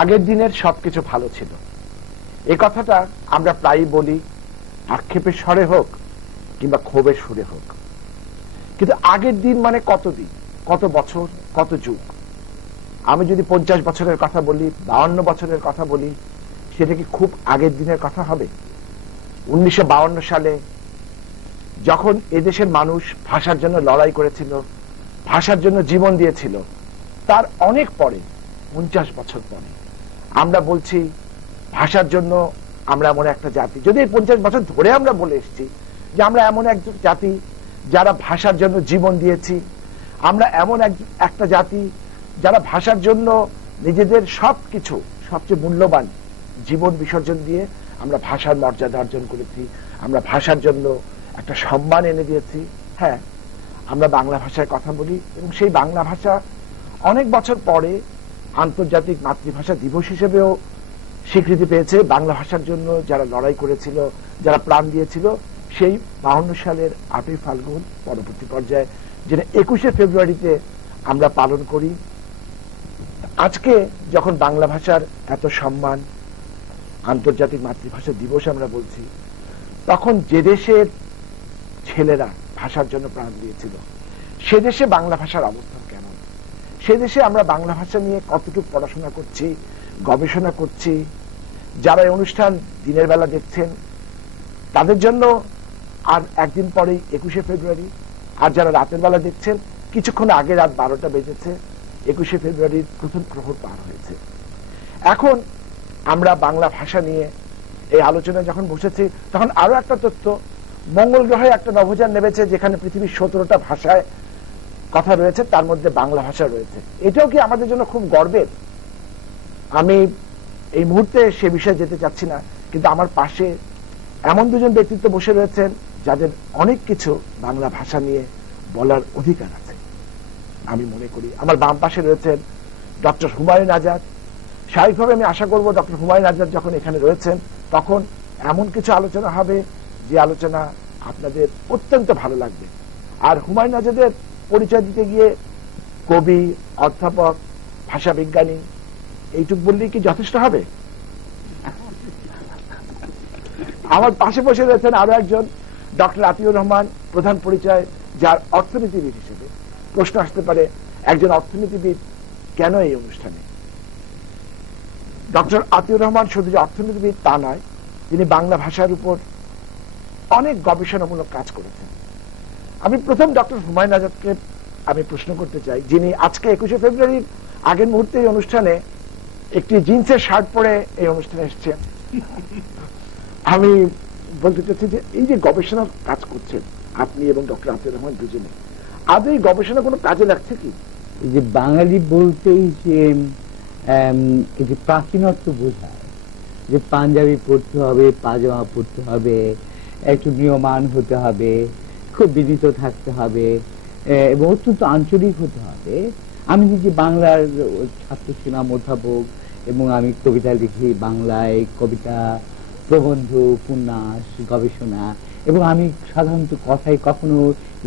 আগের দিনের সবকিছু ভালো ছিল, এ কথাটা আমরা প্রায়ই বলি, আক্ষেপের স্বরে হোক কিংবা ক্ষোভের সুরে হোক। কিন্তু আগের দিন মানে কত দিন, কত বছর, কত যুগ। আমি যদি 50 বছরের কথা বলি, 52 বছরের কথা বলি, সেটা কি খুব আগের দিনের কথা হবে? 1952 সালে যখন এদেশের মানুষ ভাষার জন্য লড়াই করেছিল, ভাষার জন্য জীবন দিয়েছিল, তার অনেক পরে, 50 বছর পরে আমরা বলছি ভাষার জন্য আমরা এমন একটা জাতি। যদি 50 বছর ধরে আমরা বলে এসেছি যে আমরা এমন এক জাতি যারা ভাষার জন্য জীবন দিয়েছি, আমরা এমন একটা জাতি যারা ভাষার জন্য নিজেদের সবকিছু, সবচেয়ে মূল্যবান জীবন বিসর্জন দিয়ে আমরা ভাষার মর্যাদা অর্জন করেছি, আমরা ভাষার জন্য একটা সম্মান এনে দিয়েছি। হ্যাঁ, আমরা বাংলা ভাষায় কথা বলি এবং সেই বাংলা ভাষা অনেক বছর পরে আন্তর্জাতিক মাতৃভাষা দিবস হিসেবেও স্বীকৃতি পেয়েছে। বাংলা ভাষার জন্য যারা লড়াই করেছিল, যারা প্রাণ দিয়েছিল, সেই 52 সালের 8ই ফাল্গুন পরবর্তী পর্যায়ে যেটা 21শে ফেব্রুয়ারিতে আমরা পালন করি। আজকে যখন বাংলা ভাষার এত সম্মান, আন্তর্জাতিক মাতৃভাষা দিবস আমরা বলছি, তখন যে দেশের ছেলেরা ভাষার জন্য প্রাণ দিয়েছিল সে দেশে বাংলা ভাষার অবস্থান কেমন, সে দেশে আমরা বাংলা ভাষা নিয়ে কতটুকু পড়াশোনা করছি, গবেষণা করছি। যারা এই অনুষ্ঠান দিনের বেলা দেখছেন তাদের জন্য আর একদিন পরেই 21শে ফেব্রুয়ারি, আর যারা রাতের বেলা দেখছেন কিছুক্ষণ আগে রাত 12টা বেজেছে, 21শে ফেব্রুয়ারির প্রথম প্রহর পার হয়েছে। এখন আমরা বাংলা ভাষা নিয়ে এই আলোচনায় যখন বসেছি, তখন আরো একটা তথ্য, মঙ্গল গ্রহে একটা নভোযান নেমেছে যেখানে পৃথিবীর 17টা ভাষায় কথা রয়েছে, তার মধ্যে বাংলা ভাষা রয়েছে। এটাও কি আমাদের জন্য খুব গর্বের? আমি এই মুহূর্তে সে বিষয়ে যেতে চাচ্ছি না, কিন্তু আমার পাশে এমন দুজন ব্যক্তিত্ব বসে রয়েছেন যাদের অনেক কিছু বাংলা ভাষা নিয়ে বলার অধিকার আছে। আমি মনে করি আমার বাম পাশে রয়েছেন ডক্টর হুমায়ুন আজাদ। স্বাভাবিকভাবে আমি আশা করব ডক্টর হুমায়ুন আজাদ যখন এখানে রয়েছেন তখন এমন কিছু আলোচনা হবে যে আলোচনা আপনাদের অত্যন্ত ভালো লাগবে। আর হুমায়ুন আজাদের পরিচয় দিতে গিয়ে কবি, অধ্যাপক, ভাষা বিজ্ঞানী এইটুক বললেই কি যথেষ্ট হবে? আমার পাশে বসে রয়েছেন আরো একজন ডক্টর আতিউর রহমান, প্রধান পরিচয় যার অর্থনীতিবিদ হিসেবে। প্রশ্ন আসতে পারে একজন অর্থনীতিবিদ কেন এই অনুষ্ঠানে? ডক্টর আতিউর রহমান শুধু যে অর্থনীতিবিদ তা নয়, তিনি বাংলা ভাষার উপর অনেক গবেষণামূলক কাজ করেছেন। আমি প্রথম ডক্টর হুমায়ুন আজাদকে আমি প্রশ্ন করতে চাই, যিনি আজকে 21শে ফেব্রুয়ারির আগের মুহূর্তে এই অনুষ্ঠানে একটি জিন্সের শার্ট পরে এই অনুষ্ঠানে এসেছেন। আমি বলতে চাচ্ছি যে এই যে গবেষণার কাজ করছেন আপনি এবং ডক্টর আতিউর রহমান দুজনে, আদৌ এই গবেষণা কোনো কাজে লাগছে কি? যে বাঙালি বলতেই যে প্রাচীনত্ব বোঝায়, যে পাঞ্জাবি পড়তে হবে, পাজামা পড়তে হবে, একটু নিয়মান হতে হবে, খুব বিনীত থাকতে হবে এবং অত্যন্ত আঞ্চলিক হতে হবে। আমি নিজে বাংলার ছাত্র ছিলাম, অধ্যাপক, এবং আমি কবিতা লিখি বাংলায়, কবিতা, প্রবন্ধ, উপন্যাস, গবেষণা, এবং আমি সাধারণত কথায় কখনো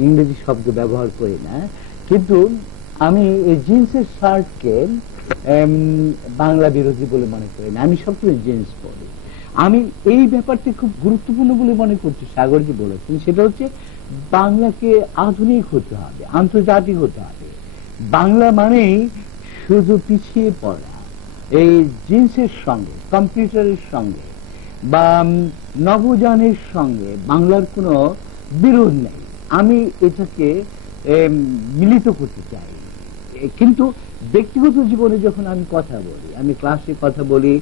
ইংরেজি শব্দ ব্যবহার করি না। কিন্তু আমি এই জিন্সের শার্টকে বাংলা বিরোধী বলে মনে করি না, আমি সবসময় জিন্স পরি। আমি এই ব্যাপারটি খুব গুরুত্বপূর্ণ বলে মনে করছি, সাগরজি বলেছেন, সেটা হচ্ছে বাংলাকে আধুনিক হতে হবে, আন্তর্জাতিক হতে হবে। বাংলা মানেই শুধু পিছিয়ে পড়া এই জিন্সের সঙ্গে, কম্পিউটারের সঙ্গে বা নভোযানের সঙ্গে বাংলার কোনো বিরোধ নেই। আমি এটাকে মিলিত করতে চাই। কিন্তু ব্যক্তিগত জীবনে যখন আমি কথা বলি, আমি ক্লাসে কথা বলি,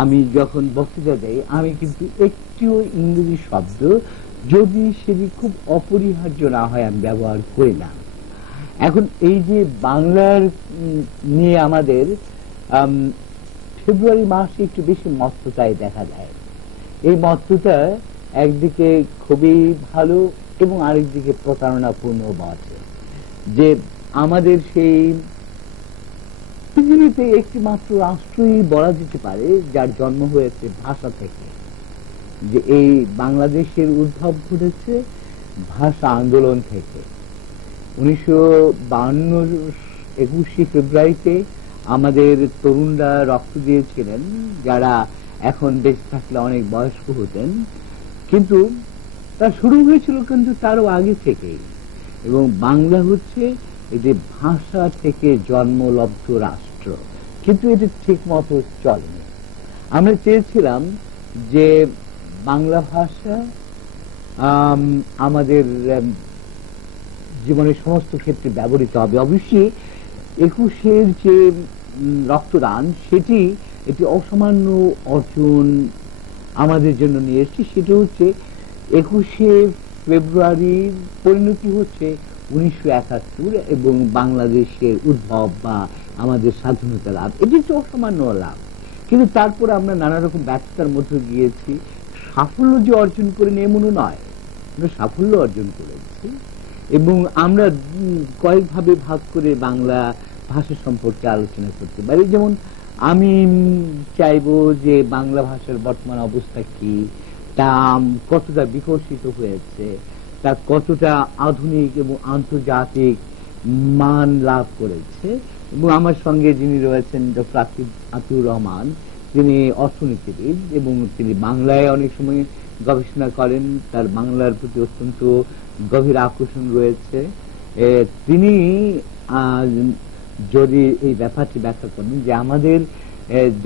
আমি যখন বক্তৃতা দেই, আমি কিন্তু একটিও ইংরেজি শব্দ যদি সেটি খুব অপরিহার্য না হয় আমি ব্যবহার করি না। এখন এই যে বাংলার নিয়ে আমাদের ফেব্রুয়ারি মাসে একটু বেশি মত্ততায় দেখা যায়। এই মত্ততা একদিকে খুবই ভালো এবং আরেকদিকে প্রতারণাপূর্ণ আছে, যে আমাদের সেই পৃথিবীতে একটি মাত্র রাষ্ট্রই বলা যেতে পারে যার জন্ম হয়েছে ভাষা থেকে, যে এই বাংলাদেশের উদ্ভব ঘটেছে ভাষা আন্দোলন থেকে। 1952 21শে ফেব্রুয়ারিতে আমাদের তরুণরা রক্ত দিয়েছিলেন, যারা এখন বেঁচে থাকলে অনেক বয়স্ক হতেন, কিন্তু তা শুরু হয়েছিল কিন্তু তারও আগে থেকেই। এবং বাংলা হচ্ছে এই যে ভাষা থেকে জন্মলব্ধ রাষ্ট্র, কিন্তু এটি ঠিক মতো চলেনি। আমরা চেয়েছিলাম যে বাংলা ভাষা আমাদের জীবনের সমস্ত ক্ষেত্রে ব্যবহৃত হবে। অবশ্যই 21-এর যে রক্তদান, সেটি একটি অসামান্য অর্জন আমাদের জন্য নিয়ে এসেছে। সেটা হচ্ছে 21শে ফেব্রুয়ারির পরিণতি হচ্ছে 1971 এবং বাংলাদেশের উদ্ভব বা আমাদের স্বাধীনতা লাভ। এটি হচ্ছে অসামান্য লাভ, কিন্তু তারপর আমরা নানা রকম ব্যর্থতার মধ্যে গিয়েছি। সাফল্য যে অর্জন করিনি এমনও নয়, আমরা সাফল্য অর্জন করেছি। এবং আমরা কয়েকভাবে ভাগ করে বাংলা ভাষা সম্পর্কে আলোচনা করতে পারি। যেমন আমি চাইবো যে বাংলা ভাষার বর্তমান অবস্থা কি, তা কতটা বিকশিত হয়েছে, তা কতটা আধুনিক এবং আন্তর্জাতিক মান লাভ করেছে। এবং আমার সঙ্গে যিনি রয়েছেন ডক্টর আতিউর রহমান, তিনি অর্থনীতিবিদ এবং তিনি বাংলায় অনেক সময় গবেষণা করেন, তার বাংলার প্রতি অত্যন্ত গভীর আকর্ষণ রয়েছে। তিনি যদি এই ব্যাপারটি ব্যাখ্যা করেন যে আমাদের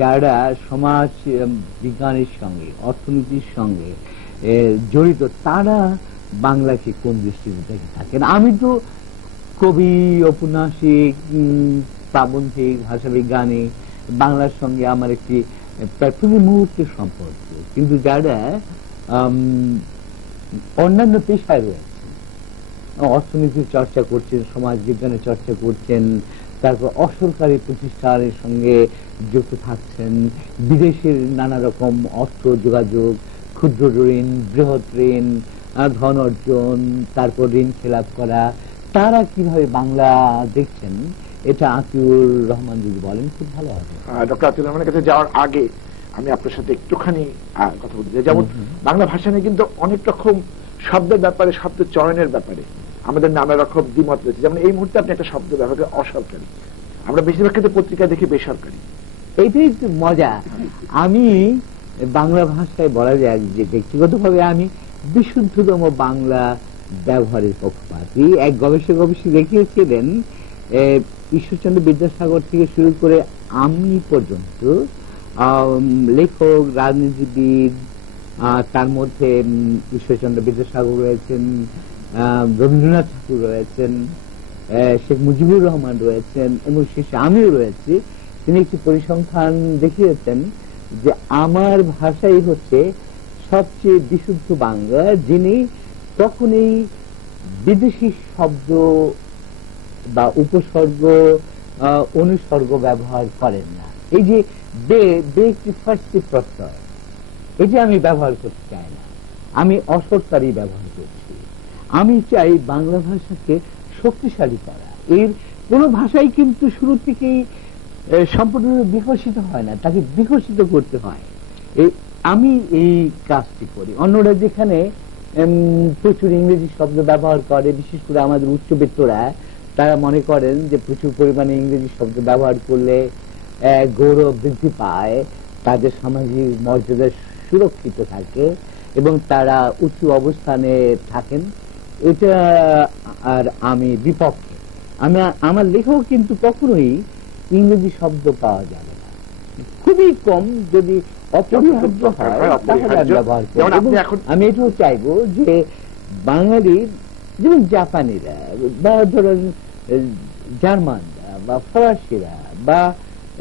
যারা সমাজ বিজ্ঞানের সঙ্গে অর্থনীতির সঙ্গে জড়িত, তারা বাংলাকে কোন দৃষ্টিতে দেখে থাকেন। আমি তো কবি, ঔপন্যাসিক, প্রাবন্ধিক, ভাষাবিজ্ঞানী, বাংলার সঙ্গে আমার একটি প্রতি মুহূর্তের সম্পর্ক। কিন্তু যারা অন্যান্য পেশায় রয়েছেন, অর্থনীতির চর্চা করছেন, সমাজ বিজ্ঞানের চর্চা করছেন, তারপর অসরকারি প্রতিষ্ঠানের সঙ্গে যুক্ত থাকছেন, বিদেশের নানা রকম অর্থ যোগাযোগ, ক্ষুদ্র ঋণ, বৃহৎ ঋণ, ধন অর্জন, তারপর ঋণ খেলাপ করা, তারা কিভাবে বাংলা দেখছেন, এটা আতিউর রহমান যদি বলেন খুব ভালো হবে। ডক্টর আতিউর রহমানের কাছে যাওয়ার আগে আমি আপনার সাথে একটুখানি কথা বলতে চাই। যেমন বাংলা ভাষা নিয়ে কিন্তু অনেক রকম শব্দের ব্যাপারে, শব্দ চয়নের ব্যাপারে আমাদের নানা রকম দ্বিমত রয়েছে। যেমন এই মুহূর্তে আপনি একটা শব্দ ব্যবহার করেন অসরকারি, আমরা বেশিরভাগ ক্ষেত্রে পত্রিকা দেখি বেসরকারি। এইটাই মজা। আমি বাংলা ভাষায় বলা যায় যে ব্যক্তিগতভাবে আমি বিশুদ্ধতম বাংলা ব্যবহারের পক্ষপাতী। এক গবেষক অবশ্যই দেখিয়েছিলেন, ঈশ্বরচন্দ্র বিদ্যাসাগর থেকে শুরু করে আমি পর্যন্ত লেখক, রাজনীতিবিদ, তার মধ্যে ঈশ্বরচন্দ্র বিদ্যাসাগর রয়েছেন, রবীন্দ্রনাথ ঠাকুর রয়েছেন, শেখ মুজিবুর রহমান রয়েছেন এবং শেষে আমিও রয়েছি। তিনি একটি পরিসংখ্যান দেখিয়েছেন যে আমার ভাষাই হচ্ছে সবচেয়ে বিশুদ্ধ বাংলা, যিনি তখনই বিদেশি শব্দ বা উপসর্গ, অনুসর্গ ব্যবহার করেন না। এই যে বে একটি ফার্সি প্রত্যয়, এটি আমি ব্যবহার করতে চাই না, আমি অসরকারি ব্যবহার করছি। আমি চাই বাংলা ভাষাকে শক্তিশালী করা। এর কোন ভাষাই কিন্তু শুরু থেকেই সম্পূর্ণভাবে বিকশিত হয় না, তাকে বিকশিত করতে হয়। আমি এই কাজটি করি। অন্যরা যেখানে প্রচুর ইংরেজি শব্দ ব্যবহার করে, বিশেষ করে আমাদের উচ্চবিত্তরা, তারা মনে করেন যে প্রচুর পরিমাণে ইংরেজি শব্দ ব্যবহার করলে গৌরব বৃদ্ধি পায়, তাদের সামাজিক মর্যাদা সুরক্ষিত থাকে এবং তারা উঁচু অবস্থানে থাকেন। এটা আর আমি বিপক্ষে। আমার লেখাও কিন্তু কখনোই ইংরেজি শব্দ পাওয়া যাবে না, খুবই কম, যদি অপরিহার্য হয় তাহলে ব্যবহার করব। আমি এটাও চাইবো যে বাঙালির, যেমন জাপানিরা বা ধরেন জার্মানরা বা ফরাসিরা বা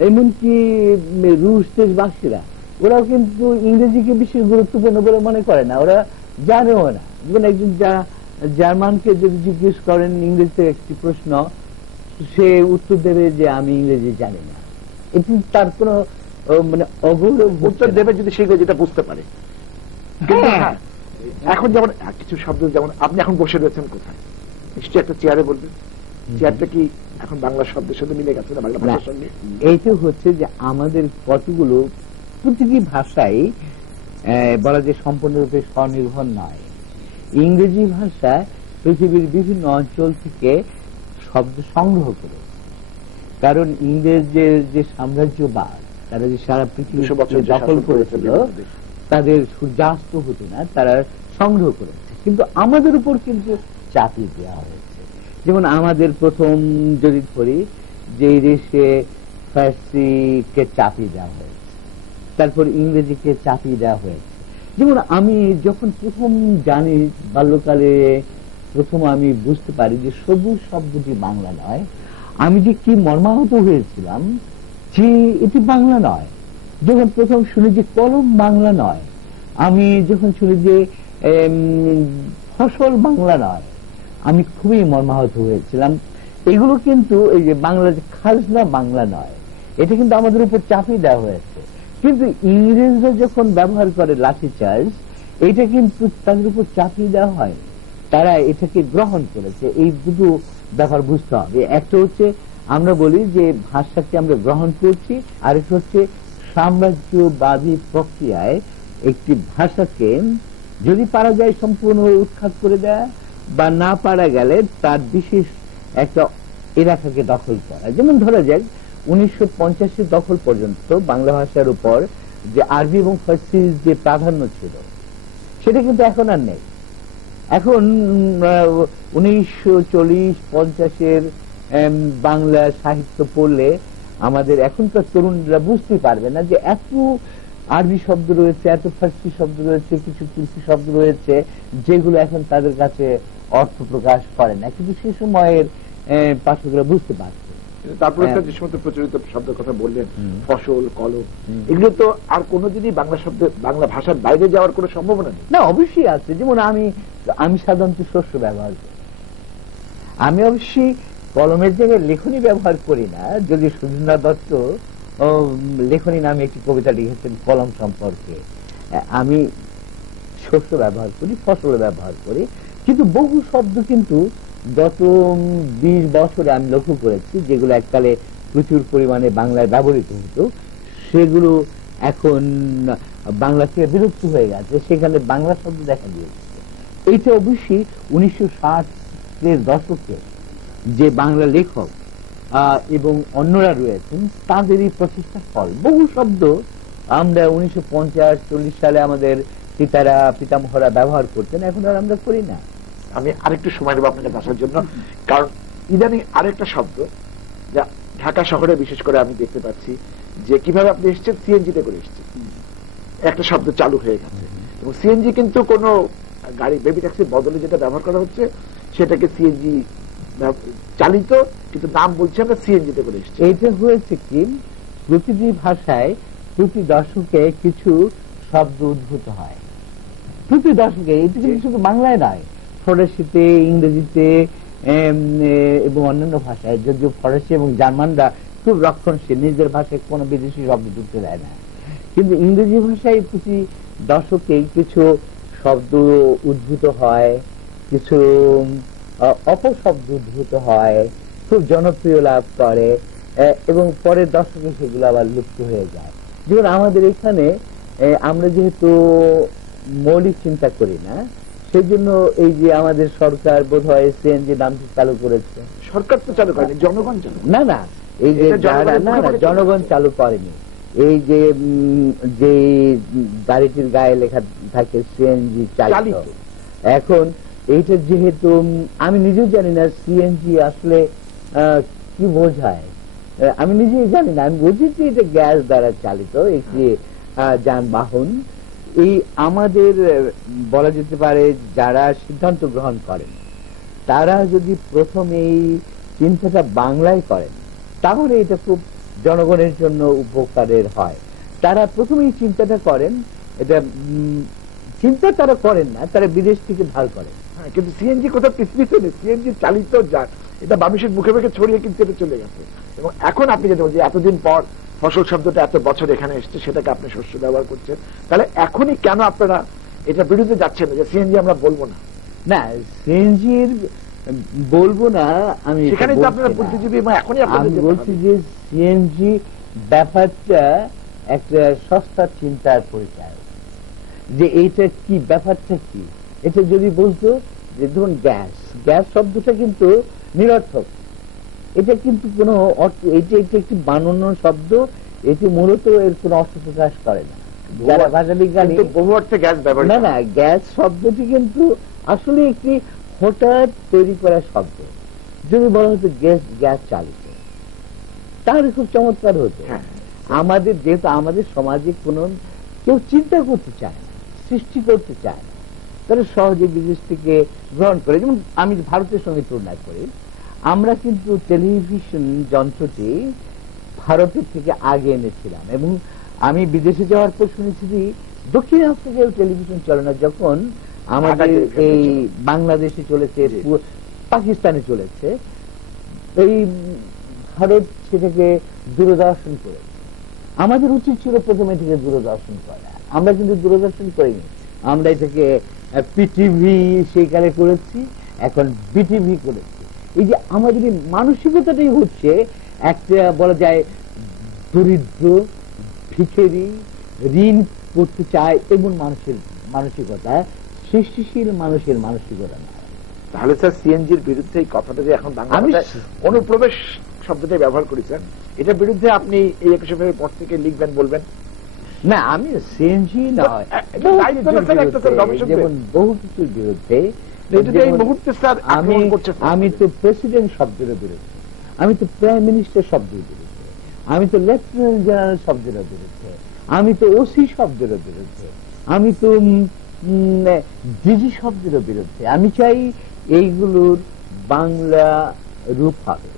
এমনকি রুশ দেশবাসীরা, ওরাও কিন্তু ইংরেজিকে বিশেষ গুরুত্বপূর্ণ বলে মনে করে না, ওরা জানেও না। যেমন একজন জার্মানকে যদি জিজ্ঞেস করেন ইংরেজিতে একটি প্রশ্ন, সে উত্তর দেবে যে আমি ইংরেজি জানি না। এটি তার কোনো মানে অগৌরব উত্তর দেবে যদি সে যেটা বুঝতে পারে। এখন যেমন কিছু শব্দ, যেমন আপনি এখন বসে রয়েছেন কোথায়, নিশ্চয়ই একটা চেয়ারে বলবেন। চেয়ারটা কি এখন বাংলা শব্দের সাথে মিলে গেছে না বাংলা ভাষার সঙ্গে? এইটা হচ্ছে যে আমাদের কতগুলো প্রতিটি ভাষাই বলা যে সম্পূর্ণরূপে স্বনির্ভর নয়। ইংরেজি ভাষা পৃথিবীর বিভিন্ন অঞ্চল থেকে শব্দ সংগ্রহ করে, কারণ ইংরেজদের যে সাম্রাজ্যবাদ, তারা যে সারা পৃথিবী 200 বছর যে দখল শাসন করেছিল, করেছিল, তাদের সূর্যাস্ত হতো না, তারা সংগ্রহ করেছে, কিন্তু আমাদের উপর কিন্তু চাপিয়ে দেওয়া হয়েছে। যেমন আমাদের প্রথম যদি ধরি, যে দেশে ফার্সিকে চাপিয়ে দেওয়া হয়েছে, তারপর ইংরেজিকে চাপিয়ে দেওয়া হয়েছে। যেমন আমি যখন প্রথম জানি, বাল্যকালে প্রথম আমি বুঝতে পারি যে সবুজ শব্দটি বাংলা নয়, আমি যে কি মর্মাহত হয়েছিলাম যে এটি বাংলা নয়। যখন প্রথম শুনি যে কলম বাংলা নয়, আমি যখন শুনি যে ফসল বাংলা নয়, আমি খুবই মর্মাহত হয়েছিলাম। এগুলো কিন্তু এই যে বাংলা, যে খাজনা বাংলা নয়, এটা কিন্তু আমাদের উপর চাপিয়ে দেওয়া হয়েছে। কিন্তু ইংরেজরা যখন ব্যবহার করে লাঠিচার্জ, এটা কিন্তু তাদের উপর চাপিয়ে দেওয়া হয়, তারা এটাকে গ্রহণ করেছে। এই দুটো ব্যাপার বুঝতে হবে। একটা হচ্ছে আমরা বলি যে ভাষাকে আমরা গ্রহণ করছি, আর একটা হচ্ছে সাম্রাজ্যবাদী প্রক্রিয়ায় একটি ভাষাকে যদি পারা যায় সম্পূর্ণ উৎখাত করে দেয়, বা না পারা গেলে তার বিশেষ একটা এলাকাকে দখল করা। যেমন ধরা যাক 1950 দখল পর্যন্ত বাংলা ভাষার উপর যে আরবি এবং ফার্সির যে প্রাধান্য ছিল, সেটা কিন্তু এখন আর নেই। এখন 1940-50 বাংলা সাহিত্য পড়লে আমাদের এখনকার তরুণরা বুঝতে পারবে না যে এত আরবি শব্দ রয়েছে, এত ফার্সি শব্দ রয়েছে, কিছু তুর্কি শব্দ রয়েছে, যেগুলো এখন তাদের কাছে অর্থ প্রকাশ করে না, কিন্তু সে সময়ের পাঠকরা বুঝতে পারছে। তারপরে যে সমস্ত প্রচলিত শব্দের কথা বললেন, ফসল, কলম, এগুলো তো আর কোনোদিনই বাংলা শব্দ, বাংলা ভাষার বাইরে যাওয়ার কোনো সম্ভাবনা নেই। না, অবশ্যই আছে। যেমন আমি সাধারণত শস্য ব্যবহার করি। আমি অবশ্যই কলমের জায়গায় লেখনী ব্যবহার করি না, যদি সুধীন্দ্র দত্ত লেখনী নামে একটি কবিতা লিখেছেন কলম সম্পর্কে। আমি শস্য ব্যবহার করি, ফসল ব্যবহার করি, কিন্তু বহু শব্দ কিন্তু গত 20 বছরে আমি লক্ষ্য করেছি, যেগুলো এককালে প্রচুর পরিমাণে বাংলায় ব্যবহৃত হতো, সেগুলো এখন বাংলা থেকে বিলুপ্ত হয়ে গেছে, সেখানে বাংলা শব্দ দেখা দিয়েছে। এইটা অবশ্যই 1960-এর দশকে যে বাংলা লেখক এবং অন্যরা রয়েছেন, তাদেরই প্রচেষ্টার ফল। বহু শব্দ আমরা 1950-40 সালে আমাদের পিতারা, পিতামহরা ব্যবহার করতেন, এখন আর আমরা করি না। আমি আরেকটু সময় নেব আপনাকে আসার জন্য, কারণ ইদানিং আরেকটা শব্দ যা ঢাকা শহরে বিশেষ করে আমি দেখতে পাচ্ছি, যে কিভাবে আপনি এসছেন, সিএনজিতে করে এসছেন, একটা শব্দ চালু হয়ে গেছে। এবং সিএনজি কিন্তু কোন গাড়ি, বেবি ট্যাক্সির বদলে যেটা ব্যবহার করা হচ্ছে, সেটাকে সিএনজি চালিত, কিন্তু নাম বলছি আমরা সিএনজিতে করে এসছি। এইটা হয়েছে কি, প্রতিটি ভাষায় প্রতি দশকে কিছু শব্দ উদ্ভূত হয়, প্রতি দশকে। এটা কিন্তু শুধু বাংলায় নয়, ফরাসিতে, ইংরেজিতে এবং অন্যান্য ভাষায়। যদিও ফরাসি এবং জার্মানরা খুব রক্ষণশীল, নিজের ভাষায় কোনো বিদেশি শব্দ ঢুকতে দেয় না, কিন্তু ইংরেজি ভাষায় প্রতি দশকে কিছু শব্দ উদ্ভূত হয়, কিছু অপশব্দ উদ্ভূত হয়, খুব জনপ্রিয় লাভ করে, এবং পরের দশকে সেগুলো আবার লুপ্ত হয়ে যায়। যেমন আমাদের এখানে আমরা যেহেতু মৌলিক চিন্তা করি না, সেই জন্য এই যে আমাদের সরকার বোধ হয় সিএনজি নামটি চালু করেছে। সরকার তো চালু করেনি, জনগণ চালু। না না, এই যে জনগণ চালু করেনি। এই যে গাড়িটির গায়ে লেখা থাকে সিএনজি চালিত, এখন এইটা যেহেতু আমি নিজেও জানি না সিএনজি আসলে কি বোঝায়, আমি নিজেই জানি না। আমি বুঝি যে এটা গ্যাস দ্বারা চালিত একটি যানবাহন। এই আমাদের বলা যেতে পারে যারা সিদ্ধান্ত গ্রহণ করেন, তারা যদি প্রথম এই চিন্তাটা বাংলায় করেন, তাহলে এটা খুব জনগণের জন্য উপকারের হয়। তারা প্রথমেই চিন্তাটা করেন, এটা চিন্তা তারা করেন না, তারা বিদেশ থেকে ধার করেন। কিন্তু সিএনজি কোথাও পৃথিবীতে নেই, সিএনজি চালিত যান, এটা মানুষের মুখে মুখে ছড়িয়ে কিন্তু এটা চলে গেছে। এবং এখন আপনি যেটা বলছেন, এতদিন পর ফসল শব্দটা এত বছর এখানে এসছে, সেটাকে আপনি শস্য ব্যবহার করছেন, তাহলে এখনই কেন আপনারা এটা বিরুদ্ধে যাচ্ছেন না যে সিএনজি আমরা বলবো না? না, সিএনজির বলবো না আমি, সেখানে তো আপনারা বুদ্ধিজীবী, এখনই আমি বলছি যে সিএনজি ব্যাপারটা একটা সস্তা চিন্তার পরিচয়, যে এইটা কি, ব্যাপারটা কি। এটা যদি বলতো যে ধরুন গ্যাস, গ্যাস শব্দটা কিন্তু নিরর্থক, এটা কিন্তু কোনো অর্থ, এটা একটি বানানো শব্দ, এটি মূলত এর কোনো অর্থ প্রকাশ করে না। যারা ভাষা বিজ্ঞানী, বহু অর্থে গ্যাস ব্যবহার না না, গ্যাস শব্দটি কিন্তু আসলে একটি হঠাৎ তৈরি করা শব্দ। যদি বলা হতো গ্যাস চালিত, তাহলে খুব চমৎকার হতো। আমাদের যেহেতু আমাদের সমাজে কোনো কেউ চিন্তা করতে চায় না, সৃষ্টি করতে চায় না, তারা সহজে বিদেশ থেকে গ্রহণ করে। যেমন আমি ভারতের সঙ্গে তুলনা করি, আমরা কিন্তু টেলিভিশন যন্ত্রটি ভারতের থেকে আগে এনেছিলাম, এবং আমি বিদেশে যাওয়ার পর শুনেছি যে দক্ষিণ আফ্রিকায় টেলিভিশন চলে না, যখন আমাদের এই বাংলাদেশে চলেছে, পাকিস্তানে চলেছে, এই ভারত সেটাকে দূরদর্শন করেছে। আমাদের উচিত ছিল প্রথমে থেকে দূরদর্শন করা, আমরা কিন্তু দূরদর্শন করিনি, আমরা এটাকে পিটিভি সেইকালে করেছি, এখন বিটিভি করেছি। এই যে আমাদের মানসিকতাটাই হচ্ছে একটা বলা যায় দরিদ্র, ভিখারি, ঋণ করতে চায় এমন মানুষের মানসিকতা, সৃষ্টিশীল মানুষের মানসিকতা না। তাহলে স্যার সিএনজির বিরুদ্ধে এই কথাটা যে এখন বাংলাদেশে অনুপ্রবেশ শব্দটাই ব্যবহার করেছেন, এটার বিরুদ্ধে আপনি এই 21শে ফেব্রুয়ারি পর থেকে লিখবেন, বলবেন? না, আমি সিএনজি নয়, যেমন বহু কিছুর বিরুদ্ধে। আমি তো প্রেসিডেন্ট শব্দের বিরুদ্ধে, আমি তো প্রাইম মিনিস্টার শব্দের বিরুদ্ধে, আমি তো লেফটেন্যান্ট জেনারেল শব্দের বিরুদ্ধে, আমি তো ওসি শব্দের বিরুদ্ধে, আমি তো ডিজি শব্দের বিরুদ্ধে। আমি চাই এইগুলোর বাংলা রূপ হবে,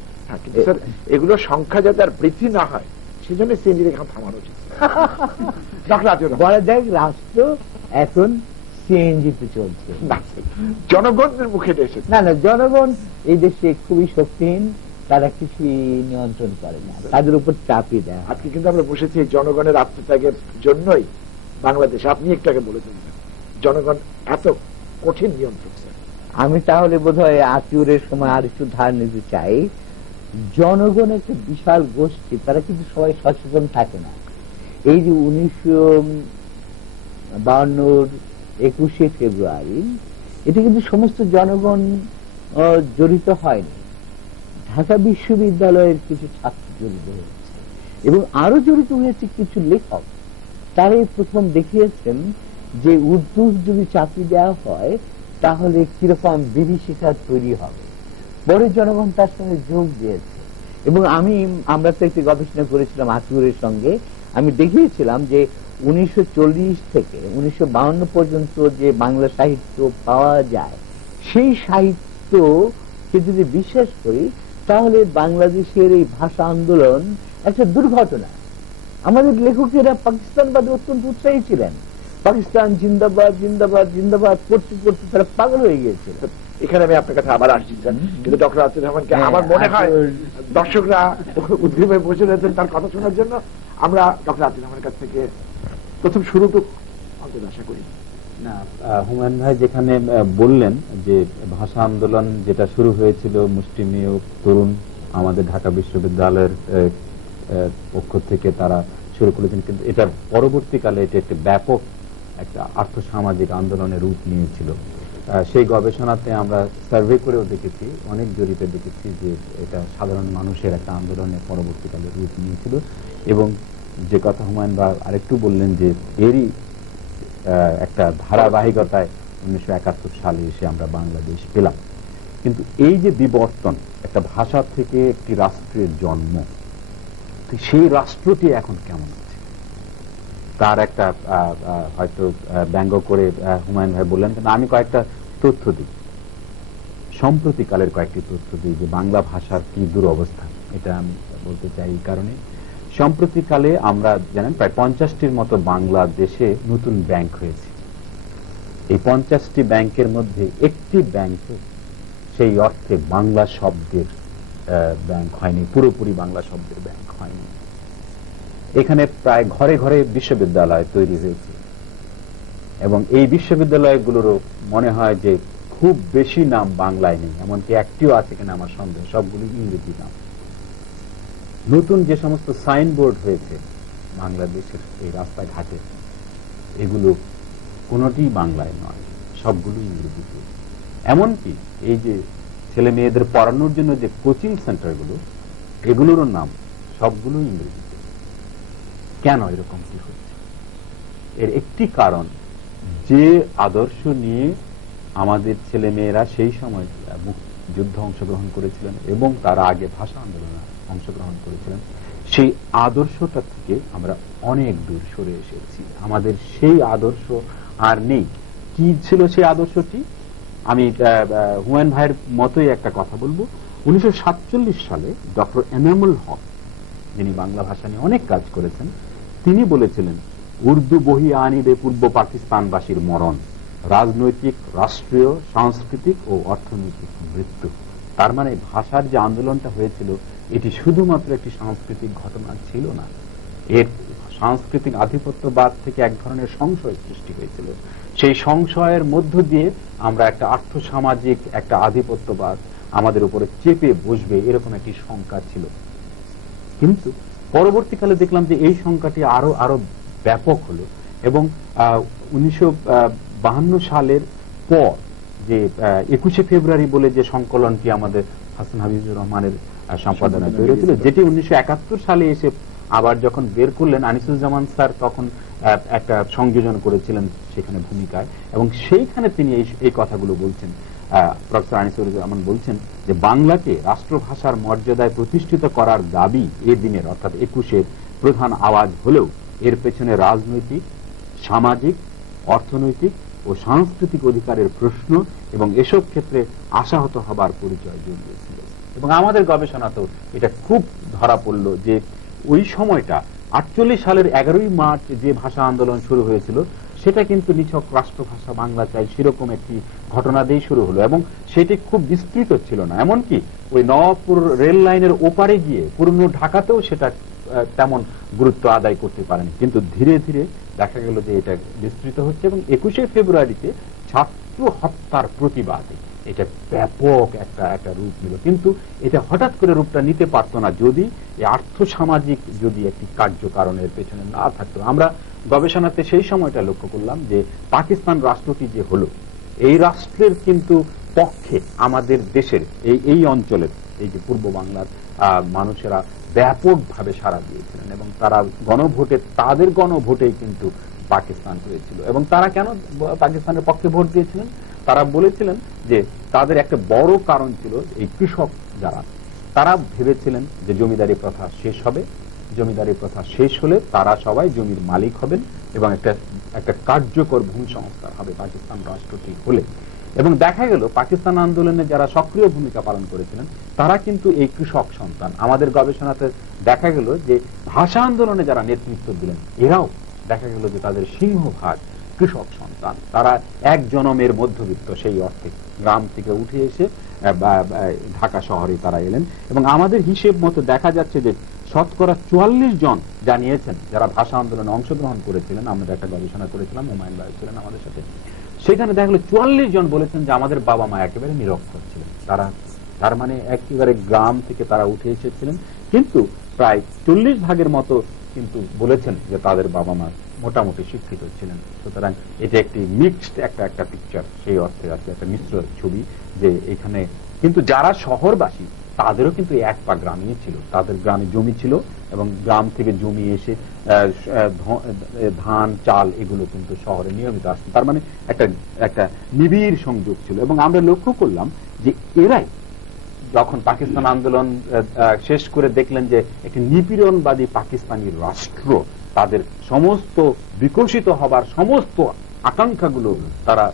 কিন্তু স্যার এগুলোর সংখ্যা যাতে আর বৃদ্ধি না হয় সেজন্য সিএনজি এখানে থামানো উচিত। বলা যায় রাষ্ট্র এখন সিএনজিতে চলছে, জনগণের মুখে এসেছে। না না, জনগণ এই দেশে খুবই শক্তিহীন, তারা কিছুই নিয়ন্ত্রণ করে না, তাদের উপর চাপিয়ে দেয়। আজকে কিন্তু আমরা বসেছি জনগণের আত্মত্যাগের জন্যই বাংলাদেশ। আপনি একটু আগে বলে দিলেন জনগণ এত কঠিন নিয়ন্ত্রণ। আমি তাহলে বোধহয় আতিউরের সময় আর একটু ধার নিতে চাই। জনগণ একটা বিশাল গোষ্ঠী, তারা কিন্তু সবাই সচেতন থাকে না। এই যে 1952 21শে ফেব্রুয়ারি, এটা কিন্তু সমস্ত জনগণ জড়িত হয়নি। ঢাকা বিশ্ববিদ্যালয়ের কিছু ছাত্র জড়িত হয়েছে, এবং আরো জড়িত হয়েছে কিছু লেখক। তারাই প্রথম দেখিয়েছেন যে উর্দু যদি চাকরি দেওয়া হয় তাহলে কিরকম বিভীষিকা তৈরি হবে। পরে জনগণ তার সঙ্গে যোগ দিয়েছে, এবং আমরা তো একটি গবেষণা করেছিলাম আতিউরের সঙ্গে। আমি দেখিয়েছিলাম যে 1940 থেকে 1952 পর্যন্ত যে বাংলা সাহিত্য পাওয়া যায়, সেই সাহিত্যকে যদি বিশ্বাস করি তাহলে বাংলাদেশের এই ভাষা আন্দোলন একটা দুর্ঘটনা। আমাদের লেখকেরা পাকিস্তানবাদে অত্যন্ত উৎসাহী ছিলেন, পাকিস্তান জিন্দাবাদ জিন্দাবাদ জিন্দাবাদ করতে করতে তারা পাগল হয়ে গিয়েছিল। এখানে আমি আপনার কাছে আবার আসছি, কিন্তু ডক্টর আতিউর রহমানকে আমার মনে হয় দর্শকরা উদ্গ্রীবে বসে রয়েছেন তার কথা শোনার জন্য। আমরা ডক্টর আতিউর রহমানের কাছ থেকে প্রথম শুরুটুকু আশা করি। না, হুমায়ুন ভাই যেখানে বললেন যে ভাষা আন্দোলন যেটা শুরু হয়েছিল মুষ্টিমেয় তরুণ আমাদের ঢাকা বিশ্ববিদ্যালয়ের পক্ষ থেকে তারা শুরু করেছেন, কিন্তু এটার পরবর্তীকালে এটা একটি ব্যাপক একটা আর্থসামাজিক আন্দোলনের রূপ নিয়েছিল। সেই গবেষণাতে আমরা সার্ভে করেও দেখেছি, অনেক জরিপে দেখেছি যে এটা সাধারণ মানুষের একটা আন্দোলনের পরবর্তীকালে রূপ নিয়েছিল। এবং যে কথা হুমায়ুন ভাই আরেকটু বললেন যে এরই একটা ধারাবাহিকতায় 1971 সালে এসে আমরা বাংলাদেশ পেলাম। কিন্তু এই যে বিবর্তন, একটা ভাষা থেকে একটি রাষ্ট্রের জন্ম, সেই রাষ্ট্রটি এখন কেমন আছে তার একটা হয়তো ব্যঙ্গ করে হুমায়ুন ভাই বললেন। কিন্তু আমি কয়েকটা তথ্য দিই, সম্প্রতিকালের কয়েকটি তথ্য দিই যে বাংলা ভাষার কি দুরবস্থা। এটা আমি বলতে চাই এই কারণে, সম্প্রতিকালে আমরা জানেন প্রায় 50টির মতো বাংলাদেশে নতুন ব্যাংক হয়েছে। এই 50টি ব্যাংকের মধ্যে একটি ব্যাংকে সেই অর্থে বাংলা শব্দের ব্যাংক হয়নি, পুরোপুরি বাংলা শব্দের ব্যাংক হয়নি। এখানে প্রায় ঘরে ঘরে বিশ্ববিদ্যালয় তৈরি হয়েছে, এবং এই বিশ্ববিদ্যালয়গুলোরও মনে হয় যে খুব বেশি নাম বাংলায় নেই, এমনকি একটিও আছে কিনা আমার সন্দেহ, সবগুলো ইংরেজি নাম। নতুন যে সমস্ত সাইনবোর্ড হয়েছে বাংলাদেশের এই রাস্তাঘাটে, এগুলো কোনটি বাংলায় নয়, সবগুলো ইংরেজিতে। এমনকি এই যে ছেলে মেয়েদের পড়ানোর জন্য যে কোচিং সেন্টারগুলো, এগুলোর নাম সবগুলো ইংরেজিতে। কেন এরকম কি হচ্ছে? এর একটি কারণ, যে আদর্শ নিয়ে আমাদের ছেলে মেয়েরা সেই সময় যুদ্ধ অংশগ্রহণ করেছিলেন এবং তারা আগে ভাষা আন্দোলনে অংশগ্রহণ করেছিলেন, সেই আদর্শটা থেকে আমরা অনেক দূর সরে এসেছি। আমাদের সেই আদর্শ আর নেই। কি ছিল সেই আদর্শটি? আমি হুমায়ুন ভাইয়ের মতোই একটা কথা বলবো। 1947 সালে ডক্টর এনামুল হক, যিনি বাংলা ভাষা নিয়ে অনেক কাজ করেছেন, তিনি বলেছিলেন, উর্দু বহি আনিবে পূর্ব পাকিস্তানবাসীর মরণ, রাজনৈতিক, রাষ্ট্রীয়, সাংস্কৃতিক ও অর্থনৈতিক মৃত্যু। তার মানে ভাষার যে আন্দোলনটা হয়েছিল, এটি শুধুমাত্র একটি সাংস্কৃতিক ঘটনা ছিল না। এর সাংস্কৃতিক আধিপত্যবাদ থেকে এক ধরনের সংশয় সৃষ্টি হয়েছিল। সেই সংশয়ের মধ্য দিয়ে আমরা একটা আর্থসামাজিক একটা আধিপত্যবাদ আমাদের উপরে চেপে বসবে, এরকম একটি শঙ্কা ছিল। কিন্তু পরবর্তীকালে দেখলাম যে এই সংখ্যাটি আরো আরো ব্যাপক হলো এবং 1952 সালের পর যে 21শে ফেব্রুয়ারি বলে যে সংকলনটি আমাদের হাসান হাবিবুর রহমানের সম্পাদনায় তৈরি হয়েছিল, যেটি 1971 সালে এসে আবার যখন বের করলেন, আনিসুজ্জামান স্যার তখন একটা সংযোজন করেছিলেন সেখানে ভূমিকায়, এবং সেইখানে তিনি এই কথাগুলো বলছেন। প্রফেসর আনিসুজ্জামান বলছেন যে বাংলাকে রাষ্ট্রভাষার মর্যাদায় প্রতিষ্ঠিত করার দাবি এ দিনের অর্থাৎ 21-এর প্রধান আওয়াজ হলেও এর পেছনে রাজনৈতিক, সামাজিক, অর্থনৈতিক ও সাংস্কৃতিক অধিকারের প্রশ্ন এবং এসব ক্ষেত্রে আশাহত হবার পরিচয় জড়িয়েছিল। এবং আমাদের গবেষণাতেও এটা খুব ধরা পড়ল যে ওই সময়টা 48 সালের 11ই মার্চ যে ভাষা আন্দোলন শুরু হয়েছিল, সেটা কিন্তু নিছক রাষ্ট্রভাষা বাংলা চাই সেরকম একটি ঘটনা দিয়ে শুরু হলো, এবং সেটি খুব বিস্তৃত ছিল না। এমনকি ওই নবাবপুর রেল লাইনের ওপারে গিয়ে পুরনো ঢাকাতেও সেটা তেমন গুরুত্ব আদায় করতে পারেনি। কিন্তু ধীরে ধীরে দেখা গেল যে এটা বিস্তৃত হচ্ছে এবং 21শে ফেব্রুয়ারিতে ছাত্র হত্যার প্রতিবাদে এটা ব্যাপক একটা রূপ নিল। কিন্তু এটা হঠাৎ করে রূপটা নিতে পারতো না যদি এই আর্থসামাজিক যদি একটি কার্যকারণের পেছনে না থাকতো। আমরা গবেষণাতে সেই সময়টা লক্ষ্য করলাম যে পাকিস্তান রাষ্ট্রটি যে হলো, এই রাষ্ট্রের কিন্তু পক্ষে আমাদের দেশের এই অঞ্চলের এই যে পূর্ব বাংলার মানুষেরা ব্যাপকভাবে সাড়া দিয়েছিলেন এবং তারা গণভোটে, তাদের গণভোটেই কিন্তু পাকিস্তান হয়েছিল। এবং তারা কেন পাকিস্তানের পক্ষে ভোট দিয়েছিলেন? তারা বলেছিলেন যে তাদের একটা বড় কারণ ছিল এই কৃষক যারা, তারা ভেবেছিলেন যে জমিদারি প্রথা শেষ হবে, জমিদারি প্রথা শেষ হলে তারা সবাই জমির মালিক হবেন এবং একটা কার্যকর ভূমি সংস্কার হবে পাকিস্তান রাষ্ট্রটি হলে। এবং দেখা গেল পাকিস্তান আন্দোলনে যারা সক্রিয় ভূমিকা পালন করেছিলেন তারা কিন্তু এই কৃষক সন্তান। আমাদের গবেষণাতে দেখা গেল যে ভাষা আন্দোলনে যারা নেতৃত্ব দিলেন এরাও দেখা গেল যে তাদের সিংহভাগ কৃষক সন্তান। তারা এক জনমের মধ্যবিত্ত, সেই অর্থে গ্রাম থেকে উঠে এসে ঢাকা শহরে তারা এলেন। এবং আমাদের হিসেব মতো দেখা যাচ্ছে যে শতকরা 44 জন জানিয়েছেন যারা ভাষা আন্দোলনে অংশগ্রহণ করেছিলেন। আমরা একটা গবেষণা করেছিলাম, হুমায়ুন ভাই ছিলেন আমাদের সাথে, সেখানে দেখা গেল 44 জন বলেছেন যে আমাদের বাবা মা একেবারে নিরক্ষর ছিলেন। তার মানে একেবারে গ্রাম থেকে তারা উঠে এসেছিলেন। কিন্তু প্রায় 40 ভাগের মতো কিন্তু বলেছেন যে তাদের বাবা মা মোটামুটি শিক্ষিত ছিলেন। সুতরাং এটা একটি মিক্সড একটা পিকচার, সেই অর্থে আর কি একটা মিশ্র ছবি, যে এখানে কিন্তু যারা শহরবাসী তাদেরও কিন্তু এক পা গ্রামেই ছিল, তাদের গ্রামে জমি ছিল এবং গ্রাম থেকে জমি এসে ধান চাল এগুলো কিন্তু শহরে নিয়মিত আসছে। তার মানে একটা নিবিড় সংযোগ ছিল। এবং আমরা লক্ষ্য করলাম যে এরাই যখন পাকিস্তান আন্দোলন শেষ করে দেখলেন যে একটি নিপীড়নবাদী পাকিস্তানি রাষ্ট্র তাদের সমস্ত বিকশিত হবার সমস্ত আকাঙ্ক্ষাগুলো তারা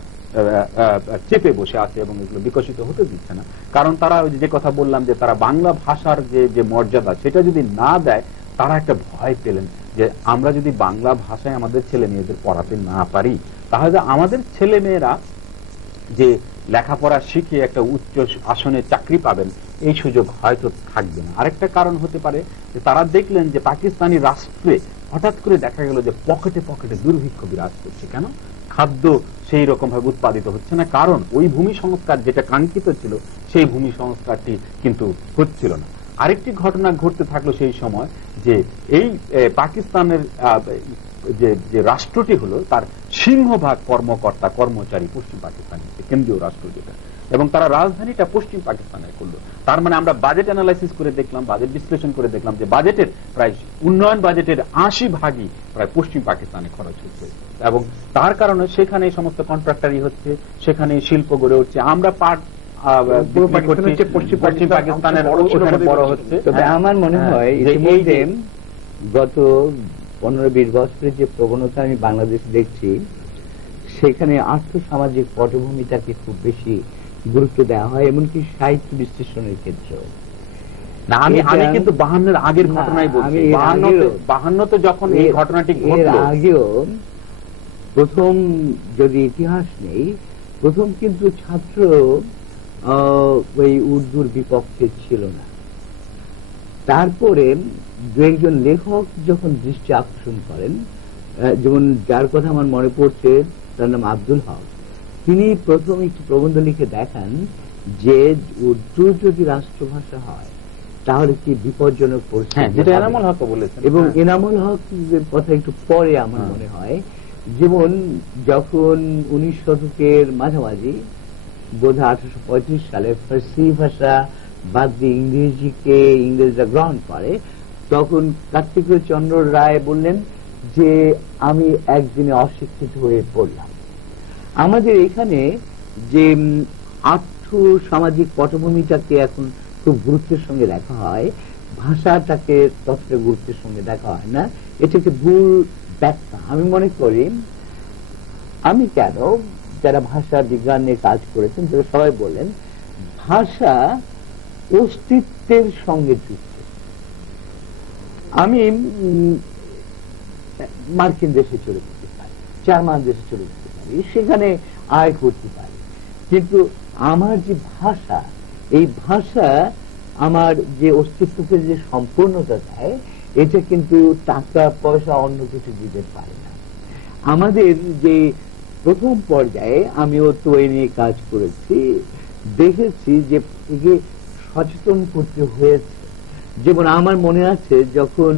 চেপে বসে আছে এবং এগুলো বিকশিত হতে দিচ্ছে না। কারণ তারা যে কথা বললাম যে তারা বাংলা ভাষার যে মর্যাদা সেটা যদি না দেয়, তারা একটা ভয় পেলেন যে আমরা যদি বাংলা ভাষায় আমাদের ছেলে মেয়েদের পড়াতে না পারি, তাহলে আমাদের ছেলে মেয়েরা যে লেখাপড়া শিখে একটা উচ্চ আসনে চাকরি পাবেন এই সুযোগ হয়তো থাকবে না। আরেকটা কারণ হতে পারে যে তারা দেখলেন যে পাকিস্তানি রাষ্ট্রে হঠাৎ করে দেখা গেল যে পকেটে পকেটে দুর্ভিক্ষ বিরাজ করছে। কেন? খাদ্য সেই রকম ভাবে উৎপাদিত হচ্ছে না, কারণ ওই ভূমি সংস্কার যেটা কাঙ্ক্ষিত ছিল সেই ভূমি সংস্কারটি কিন্তু হচ্ছিল না। আরেকটি ঘটনা ঘটতে থাকলো সেই সময় যে এই পাকিস্তানের যে রাষ্ট্রটি হলো তার সিংহভাগ কর্মকর্তা কর্মচারী পশ্চিম পাকিস্তানি, কেন্দ্রীয় রাষ্ট্র যেটা, এবং তারা রাজধানীটা পশ্চিম পাকিস্তানে করলো। তার মানে আমরা বাজেট অ্যানালাইসিস করে দেখলাম, বাজেট বিশ্লেষণ করে দেখলাম যে বাজেটের প্রায় উন্নয়ন বাজেটের 80% প্রায় পশ্চিম পাকিস্তানে খরচ হচ্ছে, এবং তার কারণে সেখানে সমস্ত কন্ট্রাক্টারই হচ্ছে, সেখানে শিল্প গড়ে উঠছে। আমরা পাট পশ্চিম পাকিস্তানের ওখানে বড় হচ্ছে। তবে আমার মনে হয় ইতিমধ্যে গত 15-20 বছরের যে প্রবণতা আমি বাংলাদেশে দেখছি, সেখানে আর্থসামাজিক পটভূমিটাকে খুব বেশি গুরুত্ব দেওয়া হয়, এমনকি সাহিত্য বিশ্লেষণের ক্ষেত্রেও। না, আমি কিন্তু 52-এর আগের ঘটনাই বলছি। 52-তে যখন এই ঘটনাটি ঘটলো, এর আগেও প্রথম যদি ইতিহাস নেই, প্রথম কিন্তু ছাত্র ওই উর্দুর বিপক্ষে ছিল না। তারপরে দু একজন লেখক যখন দৃষ্টি আকর্ষণ করেন, যেমন যার কথা আমার মনে পড়ছে তার নাম আব্দুল হক, তিনি প্রথম একটি প্রবন্ধ লিখে দেখান যে উর্দু যদি রাষ্ট্রভাষা হয় তাহলে কি বিপজ্জনক পরিস্থিতি, যেটা এনামুল হক বলেছেন। এবং এনামুল হক কথা একটু পরে আমার মনে হয়, যেমন যখন 19 শতকের মাঝামাঝি বোধহয় 1835 সালে ফার্সি ভাষা বাদ দিয়ে ইংরেজিকে ইংরেজরা গ্রহণ করে, তখন কার্তিক চন্দ্র রায় বললেন যে আমি একদিনে অশিক্ষিত হয়ে পড়লাম। আমাদের এখানে যে আর্থ সামাজিক পটভূমিটাকে এখন খুব গুরুত্বের সঙ্গে দেখা হয়, ভাষাটাকে ততটা গুরুত্বের সঙ্গে দেখা হয় না, এটাকে ভুল ব্যাখ্যা। আমি মনে করি, আমি কেন, যারা ভাষা বিজ্ঞান নিয়ে কাজ করেছেন তারা সবাই বলেন ভাষা অস্তিত্বের সঙ্গে যুক্ত। আমি মার্কিন দেশে চলে যেতে পারি, জার্মান দেশে চলে যেতে পারি, সেখানে আয় করতে পারি, কিন্তু আমার যে ভাষা, এই ভাষা আমার যে অস্তিত্বকে যে সম্পূর্ণতা দেয়, এটা কিন্তু টাকা পয়সা অন্য কিছু দিতে পারে না। আমাদের যে প্রথম পর্যায়ে আমিও তো এই নিয়ে কাজ করেছি, দেখেছি যে সচেতন করতে হয়েছে। যেমন আমার মনে আছে যখন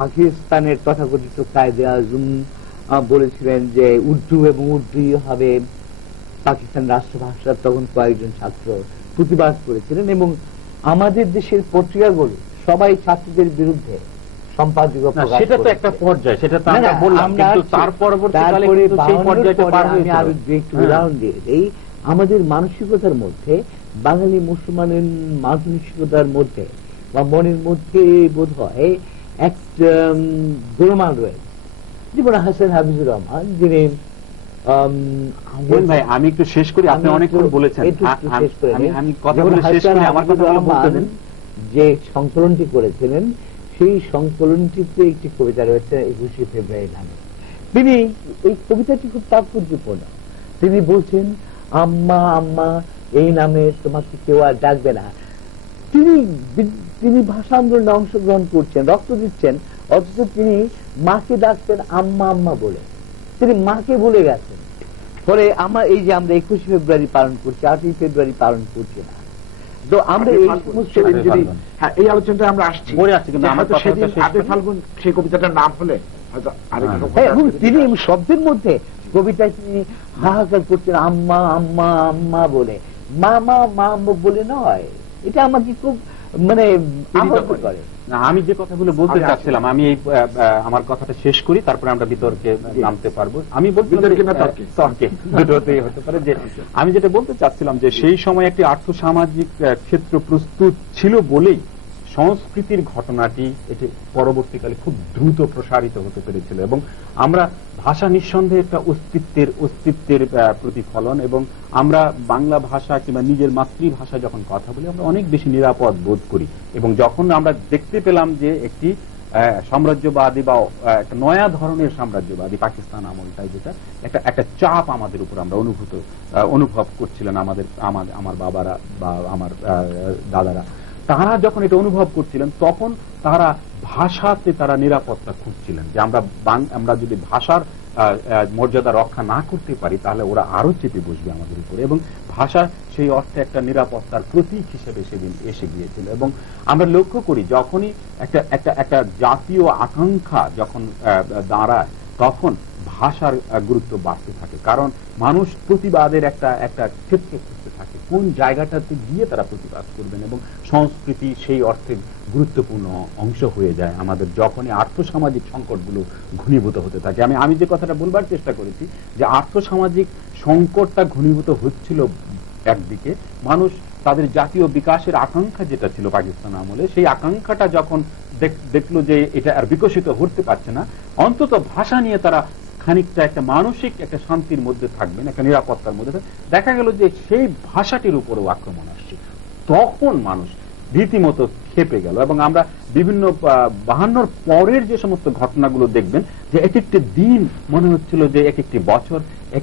পাকিস্তানের তথাকথিত কায়েদে আজম বলেছিলেন যে উর্দু এবং উর্দুই হবে পাকিস্তান রাষ্ট্রভাষা, তখন কয়েকজন ছাত্র প্রতিবাদ করেছিলেন, এবং আমাদের দেশের পত্রিকাগুলো সবাই ছাত্রদের বিরুদ্ধে সম্পাদকীয় প্রকাশ করেছে। সেটা তো একটা পর্যায়, সেটা তো আমরা বললাম, কিন্তু তার পরবর্তীকালে কিন্তু সেই পর্যায়টা পার হয়েছে। আমি আরো একটু উদাহরণ দিয়ে দেই। আমাদের মানসিকতার মধ্যে, বাঙালি মুসলমানের মানসিকতার মধ্যে বা মনের মধ্যে বোধ হয় একটা গোলমাল রয়েছে। যেমন হাসান হাফিজুর রহমান, যিনি ভাই আমি একটু শেষ করি, আপনি অনেকক্ষণ বলেছেন, আমি কথাগুলো শেষ করি, আমার কথাগুলো বলতে দেন। যে সংকলনটি করেছিলেন, সেই সংকলনটিতে একটি কবিতা রয়েছে 21শে ফেব্রুয়ারি নামে। তিনি এই কবিতাটি খুব তাৎপর্যপূর্ণ। তিনি বলছেন, আম্মা আম্মা এই নামে তোমাকে কেউ আর ডাকবে না। তিনি ভাষা আন্দোলনে অংশগ্রহণ করছেন, রক্ত দিচ্ছেন, অথচ তিনি মাকে ডাকতেন আম্মা আম্মা বলে। তিনি মাকে ভুলে গেছেন। ফলে আমার এই যে আমরা 21শে ফেব্রুয়ারি পালন করছি, 8ই ফেব্রুয়ারি পালন করছি না। তো আমরা এই সমস্ত এই আলোচনাটা আমরা আসছি, কিন্তু আমার সেদিন 8 ফাল্গুন সেই কবিতাটার নাম হলে তিনি শব্দের মধ্যে কবিতায় তিনি হাহাকার করছেন আম্মা আম্মা আম্মা বলে, মা মা মা বলে নয়। এটা আমাকে খুব মানে আহত করে। আমি যে কথাগুলো বলতে চাচ্ছিলাম, আমি এই আমার কথাটা শেষ করি, তারপরে আমরা বিতর্কে নামতে পারবো। আমি দুটোতেই হতে পারে যে আমি যেটা বলতে চাচ্ছিলাম যে সেই সময় একটি আর্থসামাজিক ক্ষেত্র প্রস্তুত ছিল বলেই সংস্কৃতির ঘটনাটি এটি পরবর্তীকালে খুব দ্রুত প্রসারিত হতে পেরেছিল, এবং আমরা ভাষা নিঃসন্দেহে একটা অস্তিত্বের প্রতিফলন, এবং আমরা বাংলা ভাষা কিংবা নিজের মাতৃভাষা যখন কথা বলি আমরা অনেক বেশি নিরাপদ বোধ করি। এবং যখন আমরা দেখতে পেলাম যে একটি সাম্রাজ্যবাদী বা একটা নয়া ধরনের সাম্রাজ্যবাদী পাকিস্তান আমলটাই, যেটা একটা চাপ আমাদের উপর আমরা অনুভব করছিলেন, আমার বাবারা বা আমার দাদারা, তারা যখন এটা অনুভব করছিলেন, তখন তারা ভাষাতে তারা নিরাপত্তা খুঁজছিলেন, যে আমরা যদি ভাষার মর্যাদা রক্ষা না করতে পারি তাহলে ওরা আরো চেপে বসবে আমাদের উপরে, এবং ভাষা সেই অর্থে একটা নিরাপত্তার প্রতীক হিসেবে সেদিন এসে গিয়েছিল। এবং আমরা লক্ষ্য করি যখনই একটা জাতীয় আকাঙ্ক্ষা যখন দাঁড়ায় তখন ভাষার গুরুত্ব বাড়তে থাকে, কারণ মানুষ প্রতিবাদের একটা ক্ষেত্র খুঁজতে থাকে, কোন জায়গাটাতে গিয়ে তারা প্রতিবাদ করবেন, এবং সংস্কৃতি সেই অর্থে গুরুত্বপূর্ণ অংশ হয়ে যায় আমাদের যখনই আর্থসামাজিক সংকটগুলো ঘনীভূত হতে থাকে। আমি যে কথাটা বলবার চেষ্টা করেছি যে আর্থসামাজিক সংকটটা ঘনীভূত হচ্ছিল একদিকে, মানুষ তাদের জাতীয় বিকাশের আকাঙ্ক্ষা যেটা ছিল পাকিস্তান আমলে, সেই আকাঙ্ক্ষাটা যখন দেখলো যে এটা আর বিকশিত হতে পারছে না, অন্তত ভাষা নিয়ে তারা খানিকটা একটা মানসিক একটা শান্তির মধ্যে থাকবেন, একটা নিরাপত্তার মধ্যে দেখা গেল যে সেই ভাষাটির উপরেও আক্রমণ আসছে, তখন মানুষ রীতিমতো খেপে গেল। এবং আমরা বিভিন্ন 52 পরের যে সমস্ত ঘটনাগুলো দেখবেন যে এক একটি দিন মনে হচ্ছিল যে এক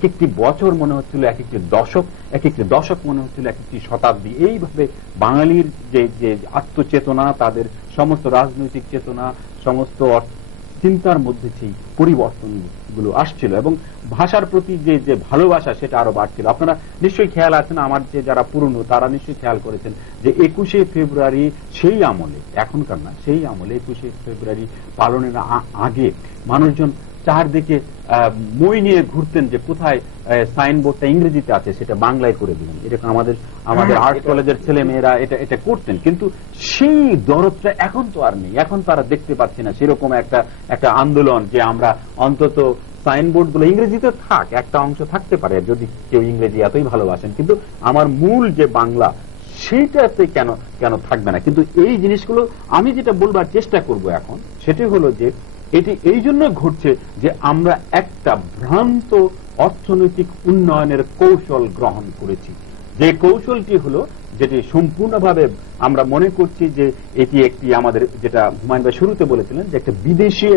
একটি বছর মনে হচ্ছিল এক একটি দশক, এক একটি দশক মনে হচ্ছিল এক একটি শতাব্দী। এইভাবে বাঙালির যে আত্মচেতনা, তাদের সমস্ত রাজনৈতিক চেতনা, সমস্ত চিন্তার মধ্যে সেই পরিবর্তনগুলো আসছিল, এবং ভাষার প্রতি যে ভালোবাসা সেটা আরো বাড়ছিল। আপনারা নিশ্চয়ই খেয়াল আছেন, আমার যে যারা পুরনো তারা নিশ্চয়ই খেয়াল করেছেন যে 21শে ফেব্রুয়ারি সেই আমলে, এখনকার না, সেই আমলে 21শে ফেব্রুয়ারি পালনের আগে মানুষজন চারদিকে মই নিয়ে ঘুরতেন যে কোথায় সাইনবোর্ডটা ইংরেজিতে আছে সেটা বাংলায় করে দিলেন। এরকম আমাদের আর্ট কলেজের ছেলে মেয়েরা এটা করতেন, কিন্তু সেই দরদটা এখন তো আর নেই। এখন তারা দেখতে পাচ্ছি না সেরকম একটা আন্দোলন যে আমরা অন্তত সাইনবোর্ড গুলো ইংরেজিতে থাক, একটা অংশ থাকতে পারে যদি কেউ ইংরেজি এতই ভালোবাসেন, কিন্তু আমার মূল যে বাংলা সেইটাতে কেন থাকবে না। কিন্তু এই জিনিসগুলো আমি যেটা বলবার চেষ্টা করব এখন সেটি হলো যে এটি এই জন্য ঘটছে যে আমরা একটা ভ্রান্ত অর্থনৈতিক উন্নয়নের কৌশল গ্রহণ করেছি, যে কৌশলটি হলো যেটি সম্পূর্ণভাবে আমরা মনে করছি যে এটি একটি আমাদের, যেটা হুমায়ুন ভাই শুরুতে বলেছিলেন যে একটা বিদেশি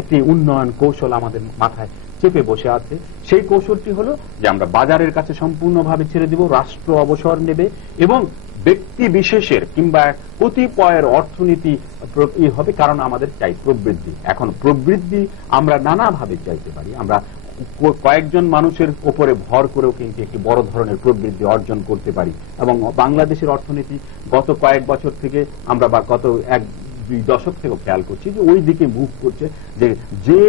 একটি উন্নয়ন কৌশল আমাদের মাথায় চেপে বসে আছে। সেই কৌশলটি হলো যে আমরা বাজারের কাছে সম্পূর্ণভাবে ছেড়ে দিব, রাষ্ট্র অবসর নেবে এবং ব্যক্তি বিশেষের কিংবা কতিপয়ের অর্থনীতি হবে, কারণ আমাদের চাই প্রবৃদ্ধি। এখন প্রবৃদ্ধি আমরা নানাভাবে চাইতে পারি, আমরা কয়েকজন মানুষের উপরে ভর করেও কিন্তু একটি বড় ধরনের প্রবৃদ্ধি অর্জন করতে পারি। এবং বাংলাদেশের অর্থনীতি গত কয়েক বছর থেকে আমরা বা গত 1-2 দশক থেকেও খেয়াল করছি যে ওই দিকে মুভ করছে, যে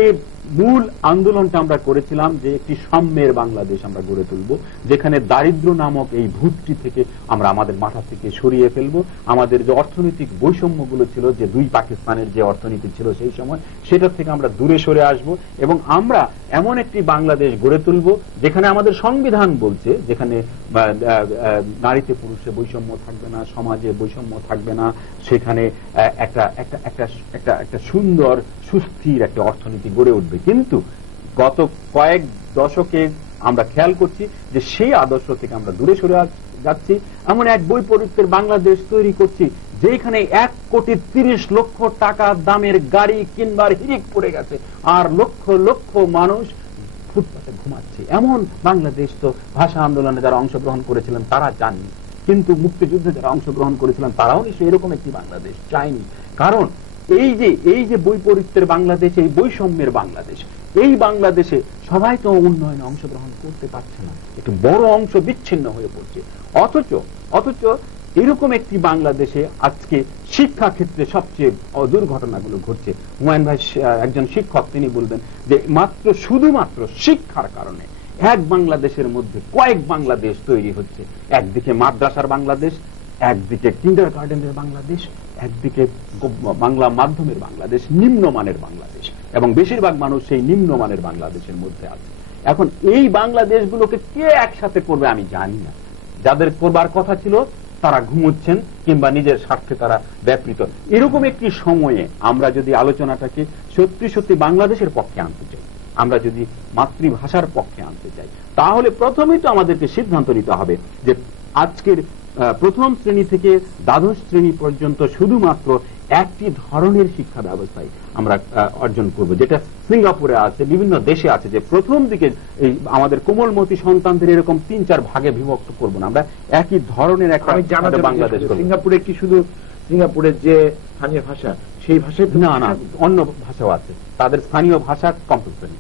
মূল আন্দোলনটা আমরা করেছিলাম যে একটি সাম্যের বাংলাদেশ আমরা গড়ে তুলব, যেখানে দারিদ্র নামক এই ভূতটি থেকে আমরা আমাদের মাথা থেকে সরিয়ে ফেলবো, আমাদের যে অর্থনৈতিক বৈষম্যগুলো ছিল, যে দুই পাকিস্তানের যে অর্থনীতি ছিল সেই সময়, সেটা থেকে আমরা দূরে সরে আসব এবং আমরা এমন একটি বাংলাদেশ গড়ে তুলব যেখানে আমাদের সংবিধান বলছে, যেখানে নারীতে পুরুষে বৈষম্য থাকবে না, সমাজে বৈষম্য থাকবে না, সেখানে একটা সুন্দর সুস্থির একটা অর্থনীতি গড়ে উঠবে। কিন্তু গত কয়েক দশকে আমরা খেয়াল করছি যে সেই আদর্শ থেকে আমরা দূরে সরে যাচ্ছি, এমন এক বৈপরীত্যের বাংলাদেশ তৈরি করছি যেখানে 1,30,00,000 টাকা দামের গাড়ি কিনবার হিড়িক পড়ে গেছে আর লক্ষ লক্ষ মানুষ ফুটপাতে ঘুমাচ্ছে। এমন বাংলাদেশ তো ভাষা আন্দোলনে যারা অংশগ্রহণ করেছিলেন তারা জাননি, কিন্তু মুক্তিযুদ্ধে যারা অংশগ্রহণ করেছিলেন তারাও নিশ্চয়ই এরকম একটি বাংলাদেশ চায়নি। কারণ এই যে বৈপরীত্যের বাংলাদেশ, এই বৈষম্যের বাংলাদেশ, এই বাংলাদেশে সবাই তো উন্নয়নে অংশগ্রহণ করতে পারছে না, একটু বড় অংশ বিচ্ছিন্ন হয়ে পড়ছে। অথচ এরকম একটি বাংলাদেশে আজকে শিক্ষা ক্ষেত্রে সবচেয়ে দুর্ঘটনাগুলো ঘটছে। হুমায়ুন ভাই একজন শিক্ষক, তিনি বলবেন যে শুধুমাত্র শিক্ষার কারণে এক বাংলাদেশের মধ্যে কয়েক বাংলাদেশ তৈরি হচ্ছে। একদিকে মাদ্রাসার বাংলাদেশ, একদিকে কিন্ডারগার্টেনের বাংলাদেশ, একদিকে বাংলা মাধ্যমের বাংলাদেশ, নিম্নমানের বাংলাদেশ, এবং বেশিরভাগ মানুষ সেই নিম্নমানের বাংলাদেশের মধ্যে আছে। এখন এই বাংলাদেশগুলোকে কে একসাথে করবে আমি জানি না। যাদের করবার কথা ছিল তারা ঘুমোচ্ছেন কিংবা নিজের স্বার্থে তারা ব্যাপৃত। এরকম একটি সময়ে আমরা যদি আলোচনাটাকে সত্যি বাংলাদেশের পক্ষে আনতে চাই, আমরা যদি মাতৃভাষার পক্ষে আনতে চাই, তাহলে প্রথমেই তো আমাদেরকে সিদ্ধান্ত নিতে হবে যে আজকের প্রথম শ্রেণী থেকে দ্বাদশ শ্রেণী পর্যন্ত শুধুমাত্র একটি ধরনের শিক্ষা ব্যবস্থায় আমরা অর্জন করব, যেটা সিঙ্গাপুরে আছে, বিভিন্ন দেশে আছে, যে প্রথম দিকে এই আমাদের কোমলমতি সন্তানদের এরকম 3-4 ভাগে বিভক্ত করব না, আমরা একই ধরনের একটা বাংলাদেশ করব। সিঙ্গাপুরে কি শুধু সিঙ্গাপুরের যে স্থানীয় ভাষা সেই ভাষায় না না, অন্য ভাষাও আছে, তাদের স্থানীয় ভাষা কম্পালসরি,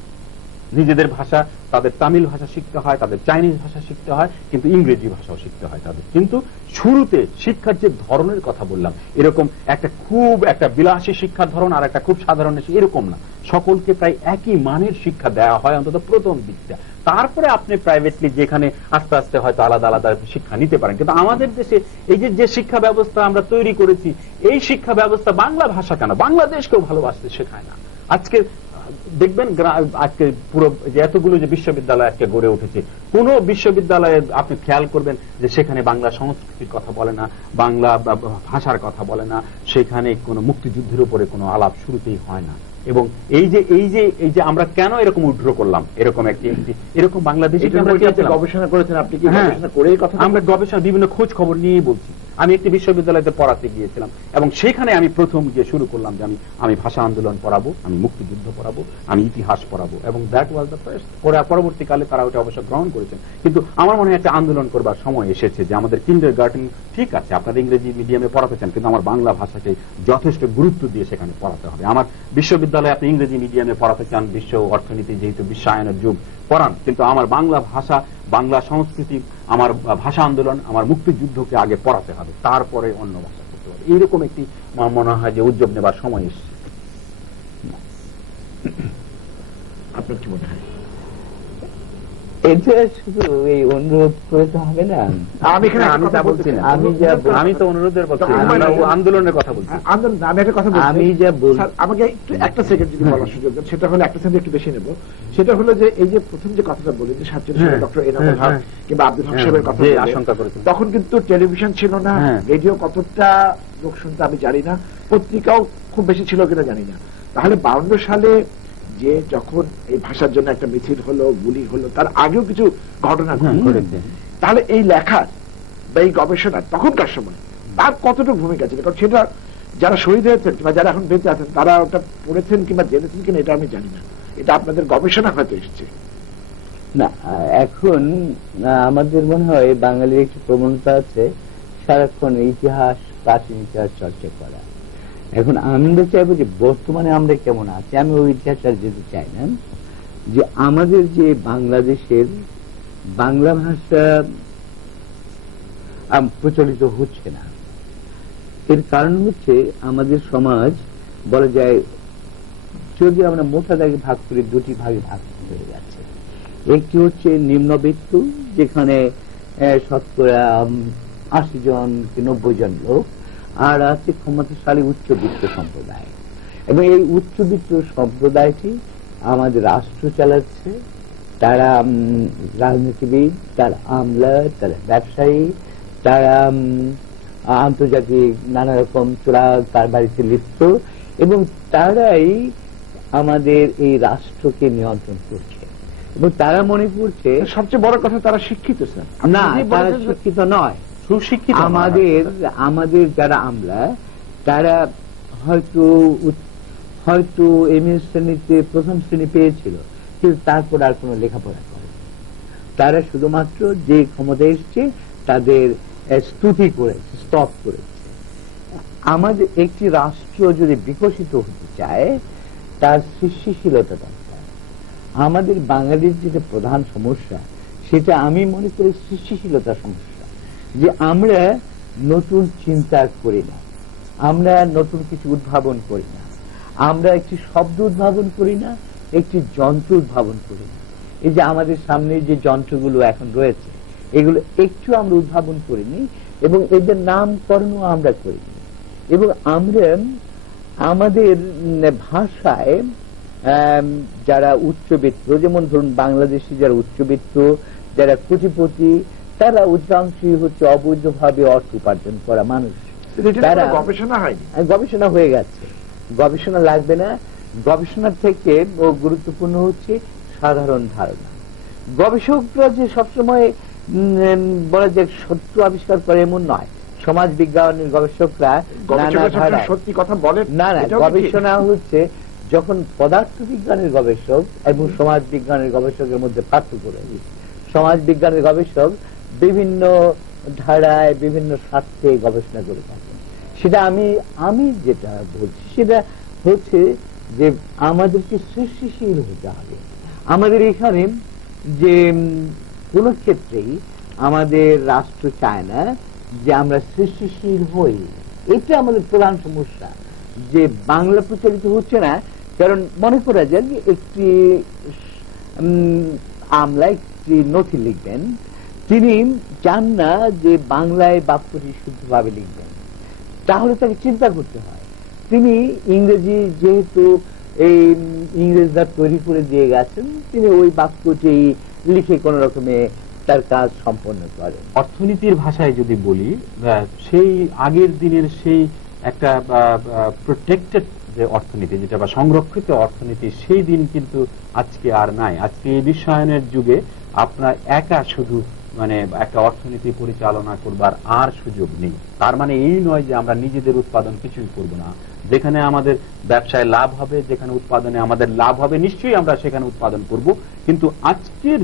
নিজেদের ভাষা, তাদের তামিল ভাষা শিখতে হয়, তাদের চাইনিজ ভাষা শিখতে হয়, কিন্তু ইংরেজি ভাষাও শিখতে হয় তাদের। কিন্তু শুরুতে শিক্ষার যে ধরনের কথা বললাম, এরকম একটা বিলাসী শিক্ষার ধরন আর একটা খুব সাধারণ, এরকম না, সকলকে প্রায় একই মানের শিক্ষা দেওয়া হয় অন্তত প্রথম দিকটা। তারপরে আপনি প্রাইভেটলি যেখানে আস্তে আস্তে হয়তো আলাদা আলাদা শিক্ষা নিতে পারেন। কিন্তু আমাদের দেশে এই যে শিক্ষা ব্যবস্থা আমরা তৈরি করেছি, এই শিক্ষা ব্যবস্থা বাংলা ভাষা কেন, বাংলাদেশকেও ভালোবাসতে শেখায় না। আজকে দেখবেন আজকে পুরো যে এতগুলো যে বিশ্ববিদ্যালয় আজকে গড়ে উঠেছে, কোন বিশ্ববিদ্যালয়ে আপনি খেয়াল করবেন যে সেখানে বাংলা সংস্কৃতির কথা বলে না, বাংলা ভাষার কথা বলে না, সেখানে কোনো মুক্তিযুদ্ধের উপরে কোনো আলাপ শুরুতেই হয় না। এবং এই যে আমরা কেন এরকম উইথড্র করলাম, এরকম বাংলাদেশে গবেষণা করেছেন আপনি? কি গবেষণা করেই কথা? আমরা গবেষণা বিভিন্ন খোঁজ খবর নিয়েই বলছি। আমি একটি বিশ্ববিদ্যালয়তে পড়াতে গিয়েছিলাম এবং সেখানে আমি প্রথম গিয়ে শুরু করলাম যে আমি ভাষা আন্দোলন পড়াবো, আমি মুক্তিযুদ্ধ পড়াবো, আমি ইতিহাস পড়াবো, এবং দ্যাট ওয়াজ দ্য ফার্স্ট। পরবর্তীকালে তারা ওটা অবশ্য গ্রহণ করেছেন। কিন্তু আমার মনে হয় একটা আন্দোলন করবার সময় এসেছে যে আমাদের কিন্ডারগার্টেন, ঠিক আছে আপনাদের ইংরেজি মিডিয়ামে পড়াতে চান, কিন্তু আমার বাংলা ভাষাকে যথেষ্ট গুরুত্ব দিয়ে সেখানে পড়াতে হবে। আমার বিশ্ববিদ্যালয়ে আপনি ইংরেজি মিডিয়ামে পড়াতে চান, বিশ্ব অর্থনীতি যেহেতু বিশ্বায়নের যুগ, পড়ান, কিন্তু আমার বাংলা ভাষা, বাংলা সংস্কৃতি, আমার ভাষা আন্দোলন, আমার মুক্তিযুদ্ধকে আগে পড়াতে হবে, তারপরে অন্য ভাষা করতে হবে। এইরকম একটি মনে হয় যে উদ্যোগ নেবার সময় এসেছে। আপনার কি মনে হয়? এটা শুধু এই অনুরোধ করে তো হবে না। আমি তো অনুরোধের কথা, আন্দোলনের কথা বলছি। আন্দোলন আমি একটা কথা বলছি, আমি যা বলছি, আমাকে একটু একটা সেকেন্ড যদি বলার সুযোগ দেন, সেটা হলো একটা সেকেন্ড একটু বেশি নেব। সেটা হলো যে এই যে প্রথম যে কথাটা বলি যে 47 সালে ডক্টর এনামুল হক কিংবা আব্দুল হক সাহেবের কথা আশঙ্কা করেছেন, তখন কিন্তু টেলিভিশন ছিল না, রেডিও কতটা লোক শুনতে আমি জানি না, পত্রিকাও খুব বেশি ছিল কিনা জানি না। তাহলে 52 সালে যে যখন এই ভাষার জন্য একটা মিছিল হলো, গুলি হলো, তার আগেও কিছু ঘটনা ঘটেছে। তাহলে এই লেখার বা এই গবেষণার তখনকার সময় তার কতটুকু ভূমিকা ছিল? কারণ সেটা যারা শহীদ হয়েছেন কিংবা যারা এখন বেঁচে আছেন তারা ওটা পড়েছেন কিংবা জেনেছেন কিনা এটা আমি জানি না। এটা আপনাদের গবেষণা হয়তো এসছে না। এখন আমাদের মনে হয় বাঙালির একটি প্রবণতা আছে সারাক্ষণ ইতিহাস, প্রাচীন ইতিহাস চর্চা করা। এখন আমরা চাইবো যে বর্তমানে আমরা কেমন আছি, আমি ওই ইতিহাস আর যেতে চাই না, যে আমাদের যে বাংলাদেশের বাংলা ভাষা প্রচলিত হচ্ছে না, এর কারণ হচ্ছে আমাদের সমাজ বলা যায়, যদি আমরা মোটা দাগে ভাগ করি, দুটি ভাগে ভাগ হয়ে যাচ্ছে। একটি হচ্ছে নিম্নবিত্ত, যেখানে শতকরা 80 জন কি 90 জন লোক, আর আছে ক্ষমতাশালী উচ্চবিত্ত সম্প্রদায়। এবং এই উচ্চবিত্ত সম্প্রদায়টি আমাদের রাষ্ট্র চালাচ্ছে, তারা রাজনীতিবিদ, তারা আমলা, তারা ব্যবসায়ী, তারা আন্তর্জাতিক নানা রকম চোরা কারবারিতে লিপ্ত, এবং তারাই আমাদের এই রাষ্ট্রকে নিয়ন্ত্রণ করছে। এবং তারা মনে করছে, সবচেয়ে বড় কথা, তারা শিক্ষিত স্যার না, তারা শিক্ষিত নয়, সুশিক্ষিত। আমাদের যারা আমলা, তারা হয়তো এমএ শ্রেণীতে প্রথম শ্রেণী পেয়েছিল, কিন্তু তারপর আর কোনো লেখাপড়া করে, তারা শুধুমাত্র যে ক্ষমতা এসছে তাদের স্তুতি করেছে, স্তব করেছে। আমাদের একটি রাষ্ট্র যদি বিকশিত হতে চায়, তার সৃষ্টিশীলতা দরকার। আমাদের বাঙালির যেটা প্রধান সমস্যা, সেটা আমি মনে করি সৃষ্টিশীলতার সমস্যা, যে আমরা নতুন চিন্তা করি না, আমরা নতুন কিছু উদ্ভাবন করি না, আমরা একটি শব্দ উদ্ভাবন করি না, একটি যন্ত্র উদ্ভাবন করি না। এই যে আমাদের সামনে যে যন্ত্রগুলো এখন রয়েছে, এগুলো একটু আমরা উদ্ভাবন করিনি, এবং এদের নামকরণও আমরা করিনি। এবং আমরা আমাদের ভাষায় যারা উচ্চবিত্ত, যেমন ধরুন বাংলাদেশি যারা উচ্চবিত্ত, যারা কোটিপতি, তারা অধিকাংশই হচ্ছে অবৈধভাবে অর্থ উপার্জন করা মানুষ। গবেষণা হয়ে গেছে, গবেষণা লাগবে না। গবেষণার থেকে গুরুত্বপূর্ণ হচ্ছে সাধারণ ধারণা। গবেষকরা যে সবসময় বলা যায় সত্য আবিষ্কার করে এমন নয়। সমাজ বিজ্ঞানের গবেষকরা সত্যি কথা বলেন না, গবেষণা হচ্ছে যখন পদার্থ বিজ্ঞানের গবেষক এবং সমাজ বিজ্ঞানের গবেষকের মধ্যে পার্থক্য রয়েছে। সমাজ বিজ্ঞানের গবেষক বিভিন্ন ধারায়, বিভিন্ন স্বার্থে গবেষণা করে থাকেন, সেটা আমি যেটা বলছি সেটা হচ্ছে যে আমাদেরকে সৃষ্টিশীল হতে হবে। আমাদের এখানে যে কোন ক্ষেত্রেই আমাদের রাষ্ট্র চায় না যে আমরা সৃষ্টিশীল হই। এটা আমাদের প্রধান সমস্যা, যে বাংলা প্রচলিত হচ্ছে না। কারণ মনে করা যায় যে একটি আমলা একটি নথি লিখবেন, তিনি চান না যে বাংলায় বাক্যটি শুদ্ধভাবে লিখবেন, তাহলে তাকে চিন্তা করতে হয়। তিনি ইংরেজি যেহেতু এই ইংরেজরা তৈরি করে দিয়ে গেছেন, তিনি ওই বাক্যটি লিখে কোন রকমে তার কাজ সম্পন্ন করেন। অর্থনীতির ভাষায় যদি বলি, সেই আগের দিনের সেই একটা প্রোটেক্টেড যে অর্থনীতি, যেটা বা সংরক্ষিত অর্থনীতি, সেই দিন কিন্তু আজকে আর নাই। আজকে এই বিশ্বায়নের যুগে আপনার একা শুধু মানে একটা অর্থনীতি পরিচালনা করবার আর সুযোগ নেই। তার মানে এই নয় যে আমরা নিজেদের উৎপাদন কিছুই করব না। যেখানে আমাদের ব্যবসায় লাভ হবে, যেখানে উৎপাদনে আমাদের লাভ হবে, নিশ্চয়ই আমরা সেখানে উৎপাদন করব। কিন্তু আজকের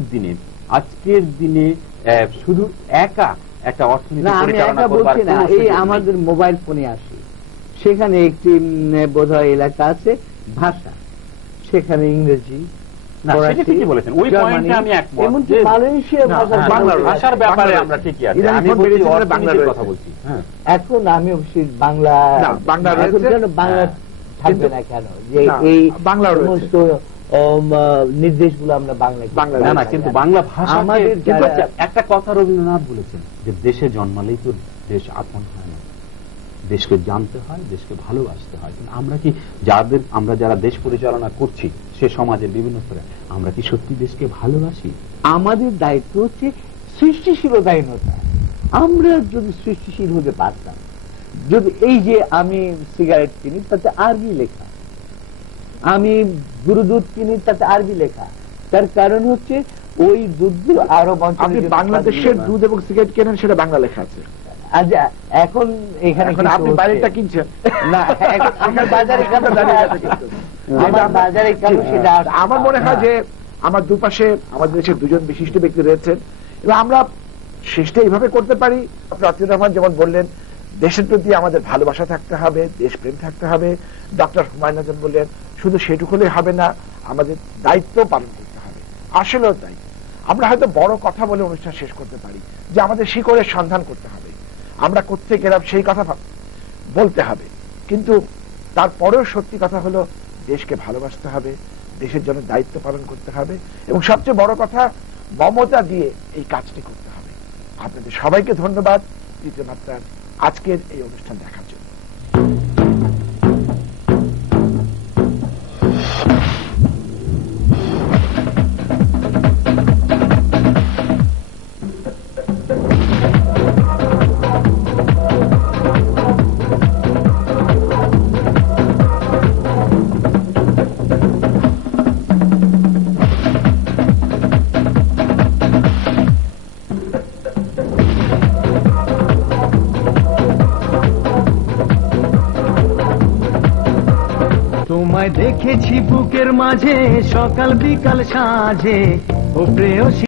দিনে শুধু একা একটা অর্থনীতি পরিচালনা করবার কোনো সুযোগ নেই। এই আমাদের মোবাইল ফোনে আসি, সেখানে একটি বোধহয় এলাকা আছে ভাষা, সেখানে ইংরেজি, এখন আমি অবশ্যই বাংলা থাকবে না কেন, যে এই বাংলা সমস্ত নির্দেশগুলো আমরা বাংলা না, কিন্তু বাংলা ভাষা আমাদের একটা কথা রবীন্দ্রনাথ বলেছেন যে দেশে জন্মালেই তো দেশ আপন হয় না, দেশকে জানতে হয়, দেশকে ভালোবাসতে হয়। কিন্তু আমরা যারা দেশ পরিচালনা করছি, সে সমাজের বিভিন্ন স্তরে আমরা কি সত্যি দেশকে ভালোবাসি? আমাদের দায়িত্ব হচ্ছে সৃষ্টিশীলতাহীনতা। আমরা যদি সৃষ্টিশীল হতে পারতাম, যদি এই যে আমি সিগারেট কিনি তাতে আরবি লেখা, আমি গুরু দুধ কিনি তাতে আরবি লেখা, তার কারণ হচ্ছে ওই দুধ আরো বাংলাদেশের দুধ এবং সিগারেট কেনেন, সেটা বাংলা লেখা আছে। আচ্ছা, এখন এখানে আপনি বাইরেটা কিনছেন না, আমার বাজারে সেটা আমার মনে হয় যে আমার দুপাশে আমাদের দেশের দুজন বিশিষ্ট ব্যক্তি রয়েছেন, এবং আমরা শেষটা এইভাবে করতে পারি। আতিউর রহমান যেমন বললেন, দেশের প্রতি আমাদের ভালোবাসা থাকতে হবে, দেশপ্রেম থাকতে হবে। ডক্টর হুমায়ুন আজাদ বললেন শুধু সেটুকু হলে হবে না, আমাদের দায়িত্ব পালন করতে হবে। আসলেও তাই। আমরা হয়তো বড় কথা বলে অনুষ্ঠান শেষ করতে পারি যে আমাদের শিকড়ের সন্ধান করতে হবে, আমরা কোত্থেকে এলাম সেই কথা বলতে হবে, কিন্তু তারপরেও সত্যি কথা হলো দেশকে ভালোবাসতে হবে, দেশের জন্য দায়িত্ব পালন করতে হবে, এবং সবচেয়ে বড় কথা মমতা দিয়ে এই কাজটি করতে হবে। আপনাদের সবাইকে ধন্যবাদ তৃতীয় মাত্রার আজকের এই অনুষ্ঠান দেখার জন্য। দেখেছি বুকের মাঝে সকাল বিকাল সাঁঝে, ও প্রেয়সী।